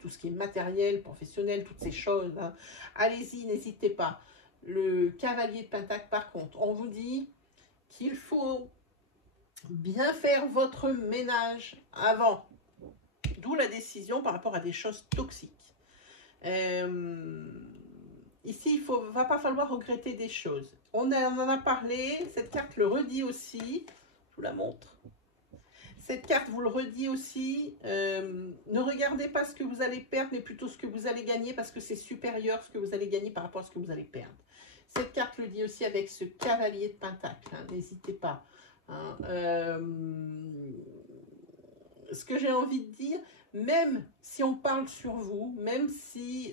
tout ce qui est matériel, professionnel, toutes ces choses. Hein. Allez-y, n'hésitez pas. Le cavalier de Pentacle, par contre, on vous dit qu'il faut bien faire votre ménage avant. D'où la décision par rapport à des choses toxiques. Ici, il ne va pas falloir regretter des choses. On en a parlé, cette carte le redit aussi. Je vous la montre. Cette carte vous le redit aussi. Ne regardez pas ce que vous allez perdre, mais plutôt ce que vous allez gagner, parce que c'est supérieur ce que vous allez gagner par rapport à ce que vous allez perdre. Cette carte le dit aussi avec ce cavalier de Pentacle. Hein, n'hésitez pas. Hein, ce que j'ai envie de dire, même si on parle sur vous, même si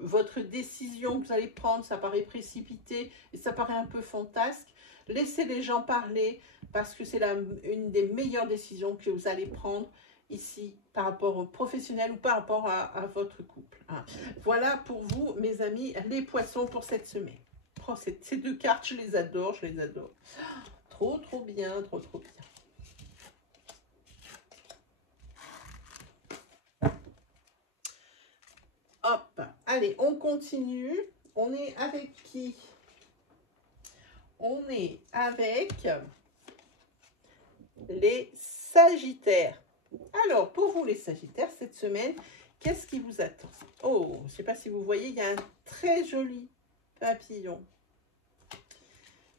votre décision que vous allez prendre, ça paraît précipité et ça paraît un peu fantasque, laissez les gens parler parce que c'est une des meilleures décisions que vous allez prendre ici par rapport au professionnel ou par rapport à votre couple. Hein. Voilà pour vous, mes amis, les poissons pour cette semaine. Oh, ces deux cartes, je les adore, je les adore. Trop, trop bien, trop, trop bien. Hop, allez, on continue. On est avec qui? On est avec les Sagittaires. Alors, pour vous les Sagittaires, cette semaine, qu'est-ce qui vous attend? Oh, je ne sais pas si vous voyez, il y a un très joli papillon.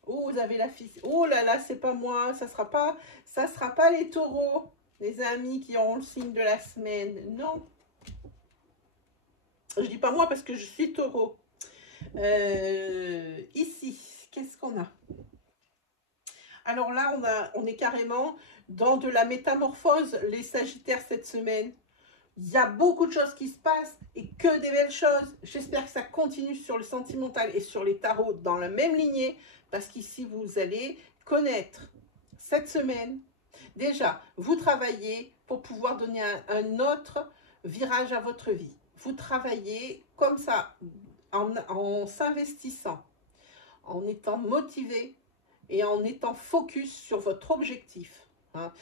Oh, vous avez la fille. Oh là là, c'est pas moi. Ça sera pas les taureaux, les amis qui auront le signe de la semaine. Non. Je dis pas moi parce que je suis taureau. Ici, qu'est-ce qu'on a? Alors là, on est carrément dans de la métamorphose, les Sagittaires, cette semaine. Il y a beaucoup de choses qui se passent et que des belles choses. J'espère que ça continue sur le sentimental et sur les tarots dans la même lignée. Parce qu'ici, vous allez connaître cette semaine. Déjà, vous travaillez pour pouvoir donner un autre virage à votre vie. Vous travaillez comme ça, en s'investissant, en étant motivé et en étant focus sur votre objectif. Hein.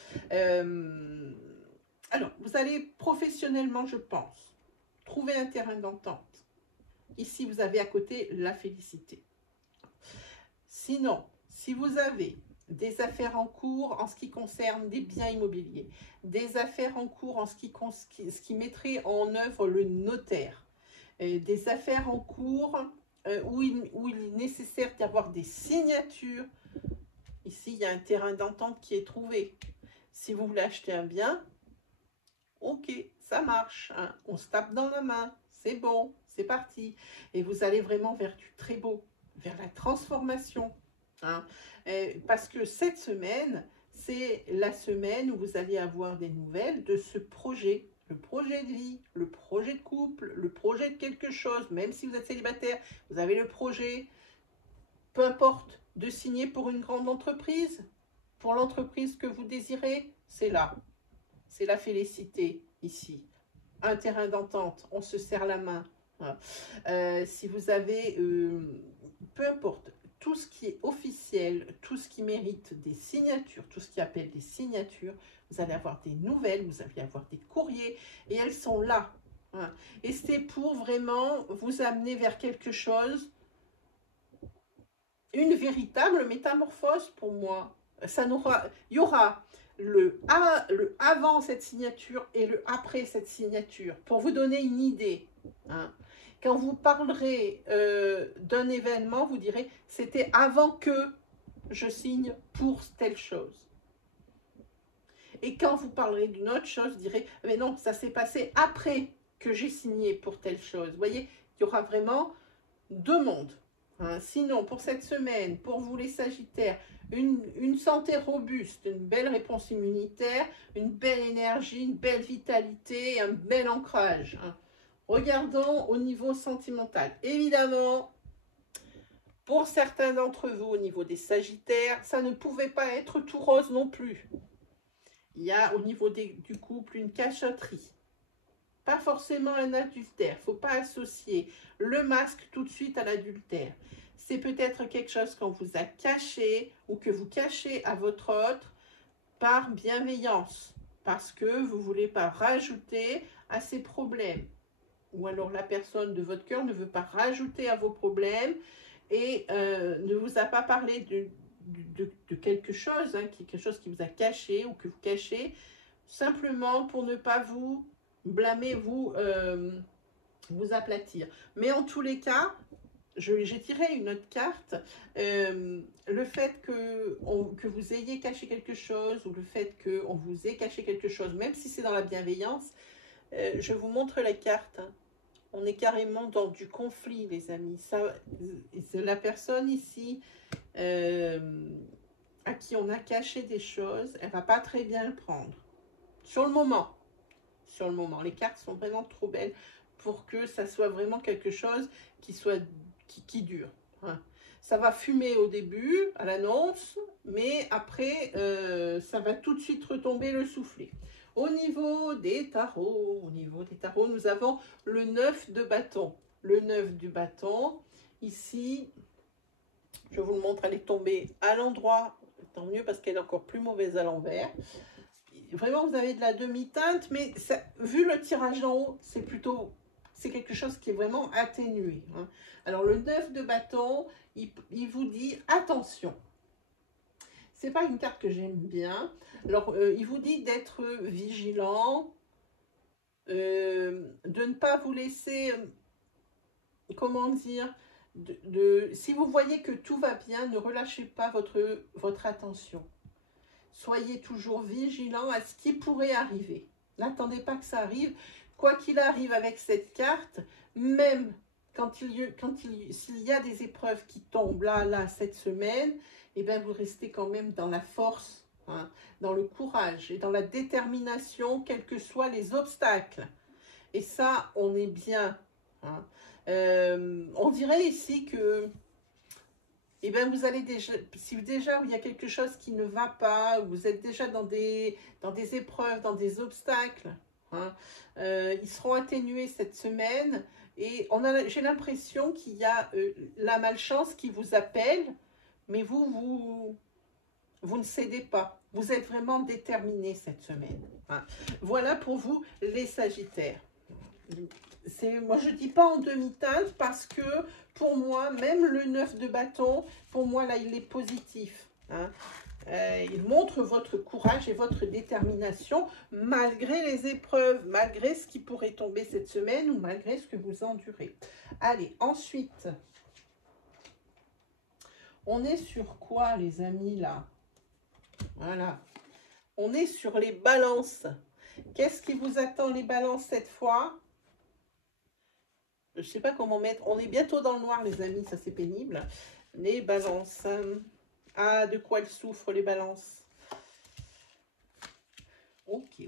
Alors, vous allez professionnellement, je pense, trouver un terrain d'entente. Ici, vous avez à côté la félicité. Sinon, si vous avez des affaires en cours en ce qui concerne des biens immobiliers, des affaires en cours en ce qui mettrait en œuvre le notaire, des affaires en cours où il est nécessaire d'avoir des signatures, ici, il y a un terrain d'entente qui est trouvé. Si vous voulez acheter un bien, ok, ça marche, hein, on se tape dans la main, c'est bon, c'est parti. Et vous allez vraiment vers du très beau, vers la transformation. Hein, parce que cette semaine, c'est la semaine où vous allez avoir des nouvelles de ce projet, le projet de vie, le projet de couple, le projet de quelque chose, même si vous êtes célibataire, vous avez le projet, peu importe, de signer pour une grande entreprise, pour l'entreprise que vous désirez, c'est là. C'est la félicité ici. Un terrain d'entente, on se serre la main. Si vous avez, peu importe, tout ce qui est officiel, tout ce qui mérite des signatures, tout ce qui appelle des signatures, vous allez avoir des nouvelles, vous allez avoir des courriers, et elles sont là. Hein. Et c'est pour vraiment vous amener vers quelque chose, une véritable métamorphose pour moi. Il y aura le avant cette signature et le après cette signature, pour vous donner une idée. Hein. Quand vous parlerez d'un événement, vous direz, c'était avant que, je signe pour telle chose. Et quand vous parlerez d'une autre chose, vous direz, mais non, ça s'est passé après que j'ai signé pour telle chose. Vous voyez, il y aura vraiment deux mondes. Hein. Sinon, pour cette semaine, pour vous les Sagittaires, une santé robuste, une belle réponse immunitaire, une belle énergie, une belle vitalité, un bel ancrage. Hein. Regardons au niveau sentimental. Évidemment, pour certains d'entre vous, au niveau des Sagittaires, ça ne pouvait pas être tout rose non plus. Il y a au niveau du couple une cachotterie. Pas forcément un adultère. Il ne faut pas associer le masque tout de suite à l'adultère. C'est peut-être quelque chose qu'on vous a caché ou que vous cachez à votre autre par bienveillance. Parce que vous ne voulez pas rajouter à ses problèmes. Ou alors la personne de votre cœur ne veut pas rajouter à vos problèmes et ne vous a pas parlé de quelque chose, hein, quelque chose qui vous a caché ou que vous cachez, simplement pour ne pas vous blâmer, vous aplatir. Mais en tous les cas, j'ai tiré une autre carte, le fait que vous ayez caché quelque chose ou le fait qu'on vous ait caché quelque chose, même si c'est dans la bienveillance, je vous montre la carte. Hein. On est carrément dans du conflit, les amis. C'est la personne ici à qui on a caché des choses, elle ne va pas très bien le prendre. Sur le moment. Sur le moment. Les cartes sont vraiment trop belles pour que ça soit vraiment quelque chose qui dure. Hein. Ça va fumer au début, à l'annonce, mais après, ça va tout de suite retomber le soufflet. Au niveau des tarots, nous avons le 9 de bâton. Le 9 du bâton, ici, je vous le montre, elle est tombée à l'endroit, tant mieux parce qu'elle est encore plus mauvaise à l'envers. Vraiment, vous avez de la demi-teinte, mais ça, vu le tirage d'en haut, c'est quelque chose qui est vraiment atténué. Hein. Alors, le 9 de bâton, il vous dit attention. C'est pas une carte que j'aime bien. Alors, il vous dit d'être vigilant, de ne pas vous laisser, comment dire, si vous voyez que tout va bien, ne relâchez pas votre attention. Soyez toujours vigilant à ce qui pourrait arriver. N'attendez pas que ça arrive. Quoi qu'il arrive avec cette carte, même s'il y a des épreuves qui tombent là, cette semaine, eh bien, vous restez quand même dans la force, hein, dans le courage et dans la détermination, quels que soient les obstacles. Et ça, on est bien. Hein. On dirait ici que eh bien, vous allez déjà, si déjà il y a quelque chose qui ne va pas, vous êtes déjà dans des épreuves, dans des obstacles, hein, ils seront atténués cette semaine et j'ai l'impression qu'il y a la malchance qui vous appelle, mais vous ne cédez pas. Vous êtes vraiment déterminés cette semaine. Hein. Voilà pour vous les Sagittaires. Moi, je ne dis pas en demi-teinte parce que pour moi, même le 9 de bâton, pour moi, là, il est positif. Hein. Il montre votre courage et votre détermination malgré les épreuves, malgré ce qui pourrait tomber cette semaine ou malgré ce que vous endurez. Allez, ensuite, on est sur quoi, les amis, là? Voilà. On est sur les balances. Qu'est-ce qui vous attend, les balances, cette fois? Je ne sais pas comment mettre. On est bientôt dans le noir, les amis. Ça, c'est pénible. Les balances. Ah, de quoi elles souffrent, les balances? Ok.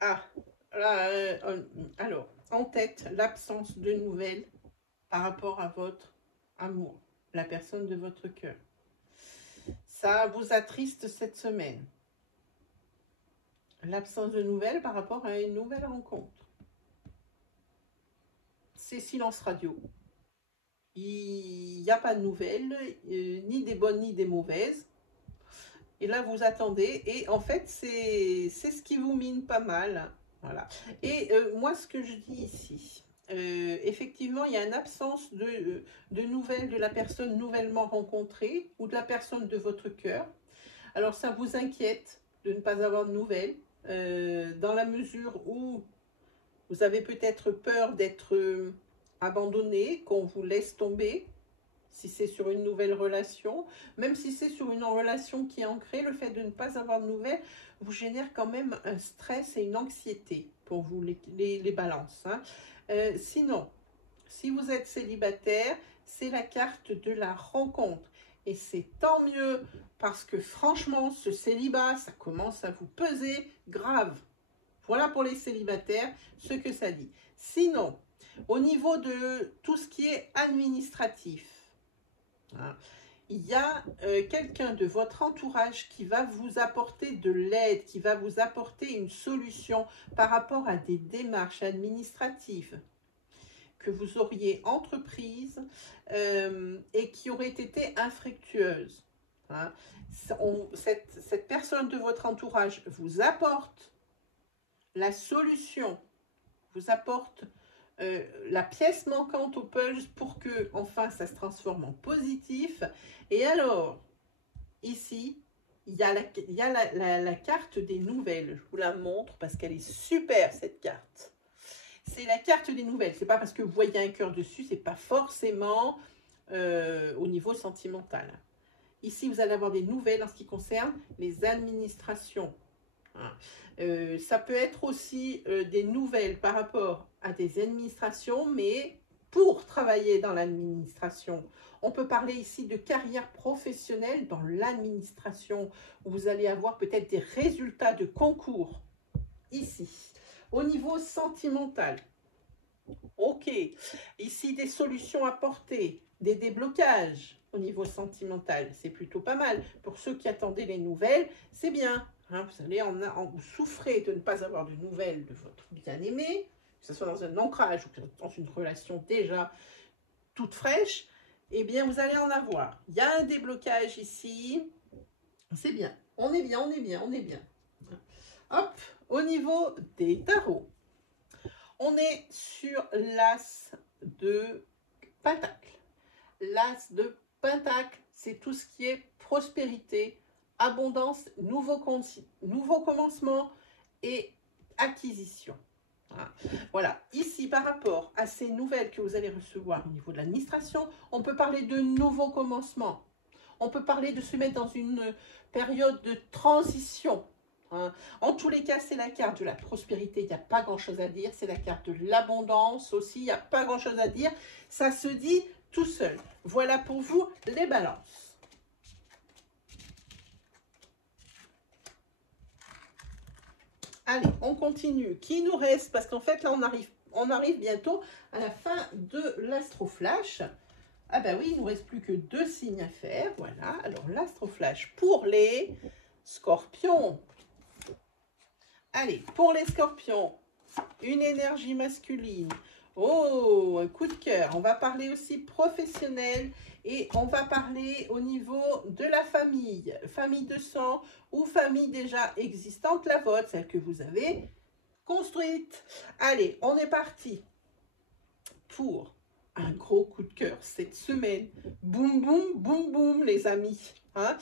Ah, là, alors, en tête, l'absence de nouvelles par rapport à votre amour, la personne de votre cœur. Ça vous attriste cette semaine. L'absence de nouvelles par rapport à une nouvelle rencontre. C'est silence radio. Il n'y a pas de nouvelles, ni des bonnes ni des mauvaises. Et là, vous attendez. Et en fait, c'est ce qui vous mine pas mal. Voilà. Et moi, ce que je dis ici, effectivement, il y a une absence de nouvelles de la personne nouvellement rencontrée ou de la personne de votre cœur. Alors, ça vous inquiète de ne pas avoir de nouvelles. Dans la mesure où Vous avez peut-être peur d'être abandonné, qu'on vous laisse tomber, si c'est sur une nouvelle relation. Même si c'est sur une relation qui est ancrée, le fait de ne pas avoir de nouvelles vous génère quand même un stress et une anxiété pour vous, les balances. Hein. Sinon, si vous êtes célibataire, c'est la carte de la rencontre. Et c'est tant mieux, parce que franchement, ce célibat, ça commence à vous peser grave. Voilà pour les célibataires, ce que ça dit. Sinon, au niveau de tout ce qui est administratif, hein, il y a quelqu'un de votre entourage qui va vous apporter de l'aide, qui va vous apporter une solution par rapport à des démarches administratives que vous auriez entreprises et qui auraient été infructueuses. Hein. Cette personne de votre entourage vous apporte la solution, vous apporte la pièce manquante au puzzle pour que, enfin, ça se transforme en positif. Et alors, ici, il y a la carte des nouvelles. Je vous la montre parce qu'elle est super, cette carte. C'est la carte des nouvelles. C'est pas parce que vous voyez un cœur dessus, c'est pas forcément au niveau sentimental. Ici, vous allez avoir des nouvelles en ce qui concerne les administrations. Ça peut être aussi des nouvelles par rapport à des administrations, mais pour travailler dans l'administration. On peut parler ici de carrière professionnelle dans l'administration, où vous allez avoir peut-être des résultats de concours. Ici, au niveau sentimental, ok, ici des solutions apportées, des déblocages au niveau sentimental, c'est plutôt pas mal. Pour ceux qui attendaient les nouvelles, c'est bien. Hein, vous allez vous souffrez de ne pas avoir de nouvelles de votre bien-aimé, que ce soit dans un ancrage ou dans une relation déjà toute fraîche, eh bien vous allez en avoir. Il y a un déblocage ici, c'est bien. On est bien, on est bien, on est bien. Hop, au niveau des tarots, on est sur l'as de Pentacle. L'as de Pentacle, c'est tout ce qui est prospérité, abondance, nouveau commencement et acquisition. Voilà, ici par rapport à ces nouvelles que vous allez recevoir au niveau de l'administration, on peut parler de nouveaux commencements. On peut parler de se mettre dans une période de transition. Hein. En tous les cas, c'est la carte de la prospérité, il n'y a pas grand-chose à dire. C'est la carte de l'abondance aussi, il n'y a pas grand-chose à dire. Ça se dit tout seul. Voilà pour vous les balances. Allez, on continue. Qui nous reste? Parce qu'en fait, là, on arrive bientôt à la fin de l'Astroflash. Ah ben oui, il ne nous reste plus que 2 signes à faire. Voilà, alors l'Astroflash pour les scorpions. Allez, pour les scorpions, une énergie masculine. Oh, un coup de cœur. On va parler aussi professionnel et on va parler au niveau de la famille. Famille de sang ou famille déjà existante, la vôtre, celle que vous avez construite. Allez, on est parti pour un gros coup de cœur cette semaine. Boum, boum, boum, boum, les amis. Hein,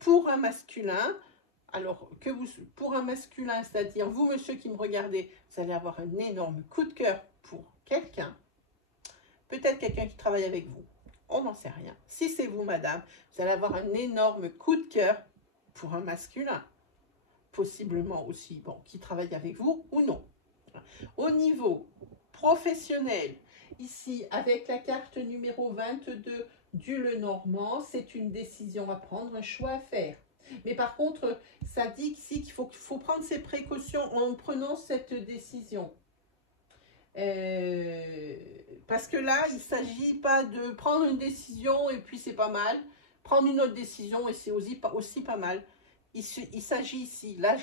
pour un masculin, alors que pour un masculin, c'est-à-dire vous, monsieur qui me regardez, vous allez avoir un énorme coup de cœur pour quelqu'un. Peut-être quelqu'un qui travaille avec vous. On n'en sait rien. Si c'est vous, madame, vous allez avoir un énorme coup de cœur pour un masculin. Possiblement aussi, bon, qui travaille avec vous ou non. Au niveau professionnel, ici, avec la carte numéro 22 du Lenormand, c'est une décision à prendre, un choix à faire. Mais par contre, ça dit ici qu'il faut prendre ses précautions en prenant cette décision. Parce que là, il ne s'agit pas de prendre une décision et puis c'est pas mal. Prendre une autre décision et c'est aussi pas mal. Il s'agit ici, là,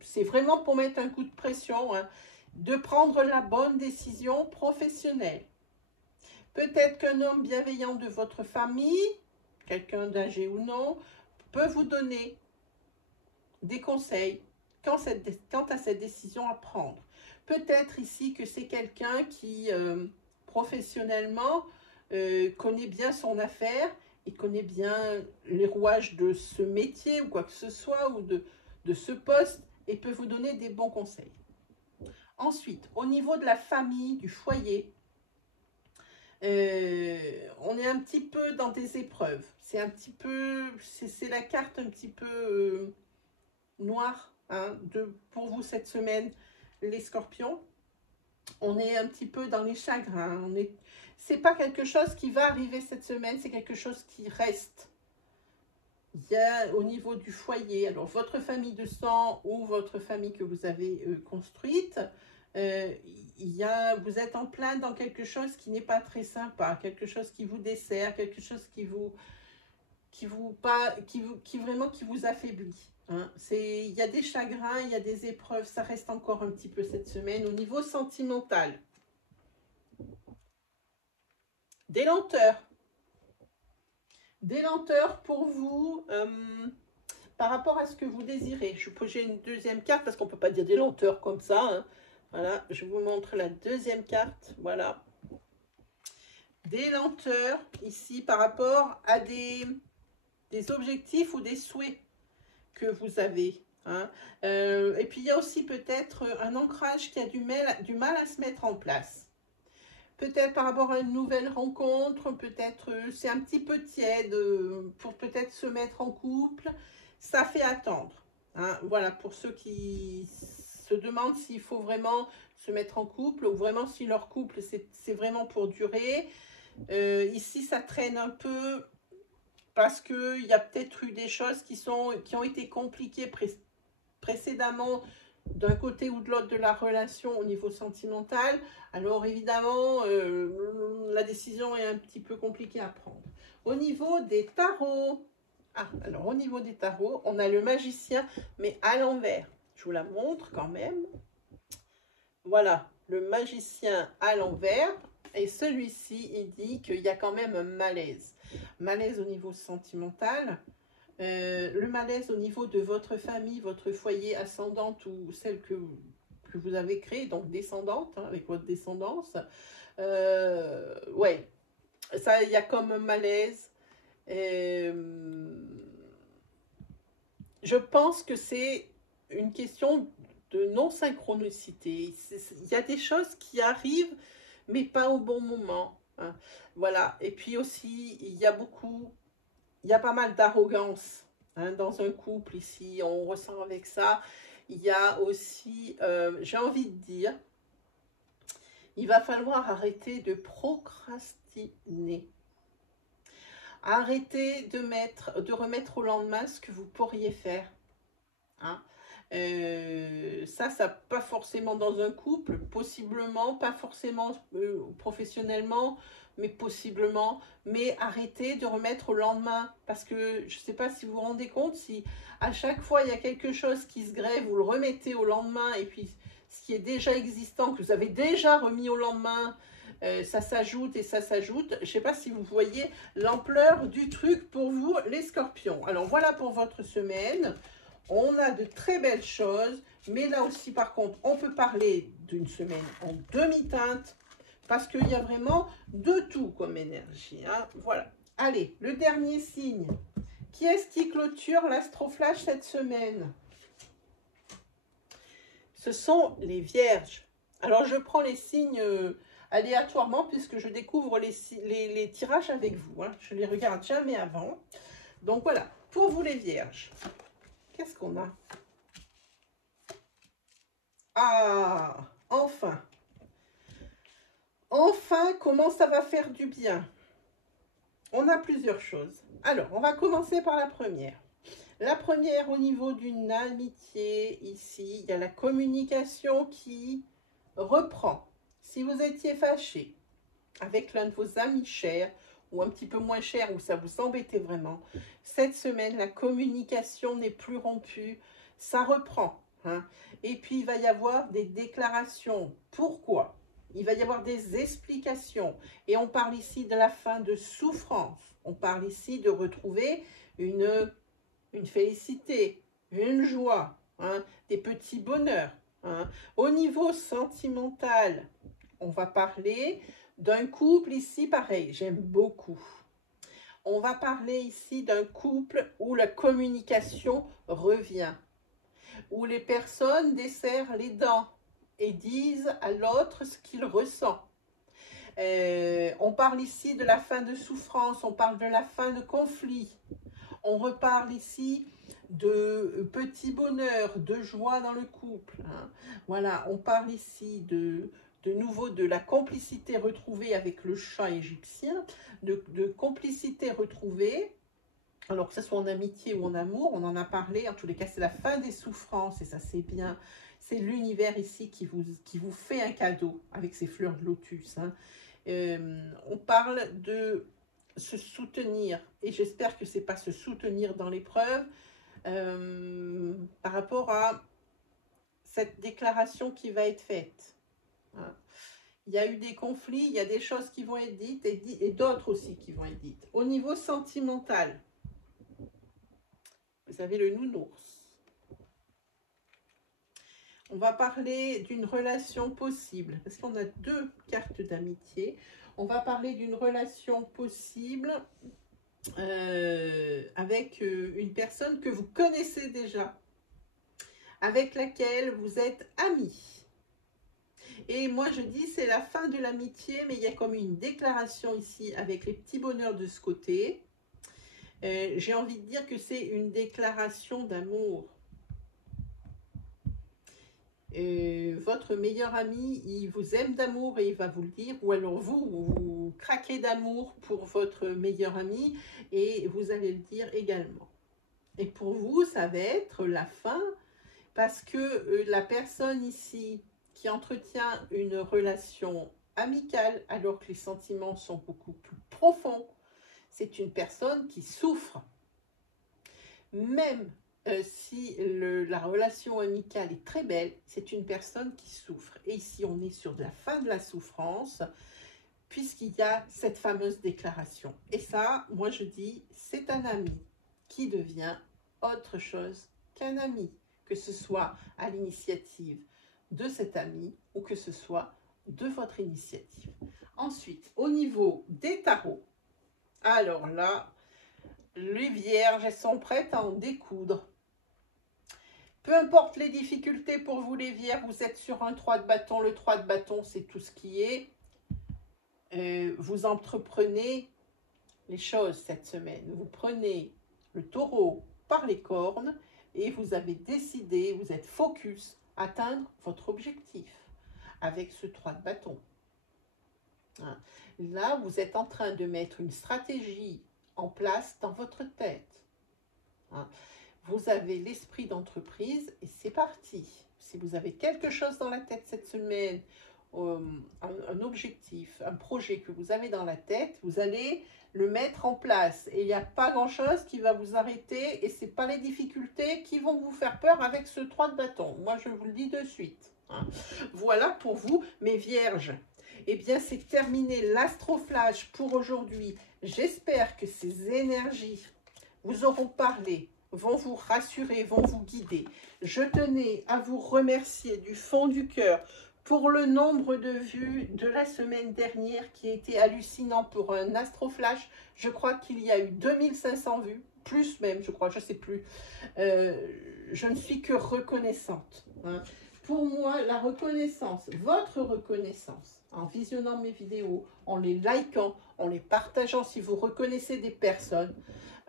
c'est vraiment pour mettre un coup de pression, hein, de prendre la bonne décision professionnelle. Peut-être qu'un homme bienveillant de votre famille, quelqu'un d'âgé ou non, peut vous donner des conseils quant à cette décision à prendre. Peut-être ici que c'est quelqu'un qui, professionnellement, connaît bien son affaire et connaît bien les rouages de ce métier ou quoi que ce soit, ou de ce poste, et peut vous donner des bons conseils. Ensuite, au niveau de la famille, du foyer, on est un petit peu dans des épreuves. C'est un petit peu, c'est la carte un petit peu noire hein, pour vous cette semaine, les scorpions. On est un petit peu dans les chagrins. C'est pas quelque chose qui va arriver cette semaine, c'est quelque chose qui reste. Il y a au niveau du foyer, alors votre famille de sang ou votre famille que vous avez construite, vous êtes en plein dans quelque chose qui n'est pas très sympa, quelque chose qui vous dessert, quelque chose qui vous affaiblit. Hein. Il y a des chagrins, il y a des épreuves, ça reste encore un petit peu cette semaine. Au niveau sentimental, des lenteurs. Des lenteurs pour vous par rapport à ce que vous désirez. Je vais poser une deuxième carte parce qu'on ne peut pas dire des lenteurs comme ça. Hein. Voilà, je vous montre la deuxième carte. Voilà. Des lenteurs ici par rapport à des objectifs ou des souhaits que vous avez. Hein. Et puis il y a aussi peut-être un ancrage qui a du mal à se mettre en place. Peut-être par rapport à une nouvelle rencontre, peut-être c'est un petit peu tiède pour peut-être se mettre en couple. Ça fait attendre. Hein. Voilà, pour ceux qui se demandent s'il faut vraiment se mettre en couple ou vraiment si leur couple c'est vraiment pour durer. Ici, ça traîne un peu parce qu'il y a peut-être eu des choses qui ont été compliquées précédemment d'un côté ou de l'autre de la relation au niveau sentimental. Alors évidemment, la décision est un petit peu compliquée à prendre. Au niveau des tarots, alors au niveau des tarots, on a le magicien, mais à l'envers. Je vous la montre quand même. Voilà, le magicien à l'envers. Et celui-ci, il dit qu'il y a quand même un malaise. Malaise au niveau sentimental. Le malaise au niveau de votre famille, votre foyer ascendante ou celle que vous avez créée, donc descendante, hein, avec votre descendance. Ouais, ça, il y a comme un malaise. Je pense que c'est une question de non-synchronicité. Il y a des choses qui arrivent, mais pas au bon moment. Hein. Voilà, et puis aussi, il y a pas mal d'arrogance hein, dans un couple ici, on ressent avec ça. Il y a aussi, j'ai envie de dire, il va falloir arrêter de procrastiner. Arrêtez de remettre au lendemain ce que vous pourriez faire. Hein. Ça pas forcément dans un couple, possiblement, pas forcément professionnellement, mais possiblement, mais arrêtez de remettre au lendemain, parce que je ne sais pas si vous vous rendez compte, si à chaque fois il y a quelque chose qui se grève, vous le remettez au lendemain, et puis ce qui est déjà existant, que vous avez déjà remis au lendemain, ça s'ajoute et ça s'ajoute. Je ne sais pas si vous voyez l'ampleur du truc pour vous, les scorpions. Alors voilà pour votre semaine. On a de très belles choses, mais là aussi, par contre, on peut parler d'une semaine en demi-teinte, parce qu'il y a vraiment de tout comme énergie. Hein. Voilà. Allez, le dernier signe. Qui est-ce qui clôture l'astroflash cette semaine? Ce sont les vierges. Alors, je prends les signes aléatoirement, puisque je découvre les tirages avec vous. Hein. Je ne les regarde jamais avant. Donc, voilà. Pour vous, les vierges. Qu'est-ce qu'on a? Ah, enfin. Enfin, comment ça va faire du bien? On a plusieurs choses. Alors, on va commencer par la première. La première, au niveau d'une amitié, ici, il y a la communication qui reprend. Si vous étiez fâché avec l'un de vos amis chers, ou un petit peu moins cher, où ça vous embêtait vraiment, cette semaine, la communication n'est plus rompue, ça reprend. Hein. Et puis, il va y avoir des déclarations. Pourquoi? Il va y avoir des explications. Et on parle ici de la fin de souffrance. On parle ici de retrouver une félicité, une joie, hein, des petits bonheurs. Hein. Au niveau sentimental, on va parler d'un couple ici, pareil, j'aime beaucoup. On va parler ici d'un couple où la communication revient, où les personnes desserrent les dents, et disent à l'autre ce qu'il ressent. On parle ici de la fin de souffrance, on parle de la fin de conflit. On reparle ici de petits bonheurs, de joie dans le couple. Hein. Voilà, on parle ici de nouveau de la complicité retrouvée avec le chat égyptien, de complicité retrouvée. Alors que ce soit en amitié ou en amour, on en a parlé. En tous les cas, c'est la fin des souffrances et ça c'est bien. C'est l'univers ici qui vous fait un cadeau avec ces fleurs de lotus. Hein. On parle de se soutenir et j'espère que c'est pas se soutenir dans l'épreuve par rapport à cette déclaration qui va être faite. Hein. Il y a eu des conflits, il y a des choses qui vont être dites et d'autres aussi qui vont être dites. Au niveau sentimental, vous avez le nounours. On va parler d'une relation possible, parce qu'on a deux cartes d'amitié. On va parler d'une relation possible avec une personne que vous connaissez déjà, avec laquelle vous êtes amis. Et moi je dis c'est la fin de l'amitié, mais il y a comme une déclaration ici avec les petits bonheurs de ce côté. J'ai envie de dire que c'est une déclaration d'amour. Votre meilleur ami, il vous aime d'amour et il va vous le dire, ou alors vous craquez d'amour pour votre meilleur ami et vous allez le dire également. Et pour vous, ça va être la fin parce que la personne ici qui entretient une relation amicale alors que les sentiments sont beaucoup plus profonds, c'est une personne qui souffre. Même si la relation amicale est très belle, c'est une personne qui souffre. Et ici, on est sur la fin de la souffrance, puisqu'il y a cette fameuse déclaration. Et ça, moi je dis, c'est un ami qui devient autre chose qu'un ami, que ce soit à l'initiative de cet ami ou que ce soit de votre initiative. Ensuite, au niveau des tarots, alors là, les vierges, elles sont prêtes à en découdre. Peu importe les difficultés pour vous les vierges, vous êtes sur un 3 de bâton. Le 3 de bâton, c'est tout ce qui est. Vous entreprenez les choses cette semaine. Vous prenez le taureau par les cornes et vous avez décidé, vous êtes focus, atteindre votre objectif avec ce 3 de bâton. Hein. Là, vous êtes en train de mettre une stratégie en place dans votre tête. Hein. Vous avez l'esprit d'entreprise et c'est parti. Si vous avez quelque chose dans la tête cette semaine, un objectif, un projet que vous avez dans la tête, vous allez le mettre en place. Et il n'y a pas grand-chose qui va vous arrêter et ce n'est pas les difficultés qui vont vous faire peur avec ce 3 de bâton. Moi, je vous le dis de suite. Hein. Voilà pour vous, mes vierges. Eh bien, c'est terminé l'Astroflash pour aujourd'hui. J'espère que ces énergies vous auront parlé, vont vous rassurer, vont vous guider. Je tenais à vous remercier du fond du cœur pour le nombre de vues de la semaine dernière qui a été hallucinant pour un Astroflash. Je crois qu'il y a eu 2500 vues, plus même, je crois, je ne sais plus. Je ne suis que reconnaissante. Hein. Pour moi, la reconnaissance, votre reconnaissance, en visionnant mes vidéos, en les likant, en les partageant, si vous reconnaissez des personnes,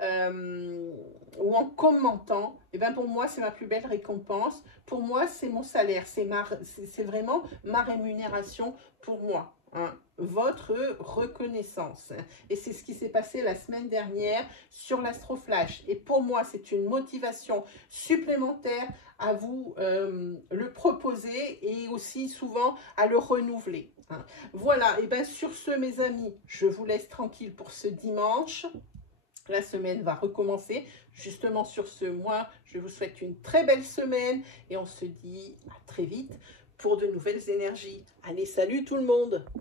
ou en commentant, et bien pour moi, c'est ma plus belle récompense. Pour moi, c'est mon salaire, c'est vraiment ma rémunération pour moi. Hein, votre reconnaissance. Et c'est ce qui s'est passé la semaine dernière sur l'Astroflash. Et pour moi, c'est une motivation supplémentaire à vous le proposer et aussi souvent à le renouveler. Hein. Voilà, et bien sur ce, mes amis, je vous laisse tranquille pour ce dimanche. La semaine va recommencer. Justement sur ce, moi, je vous souhaite une très belle semaine et on se dit à très vite pour de nouvelles énergies. Allez, salut tout le monde!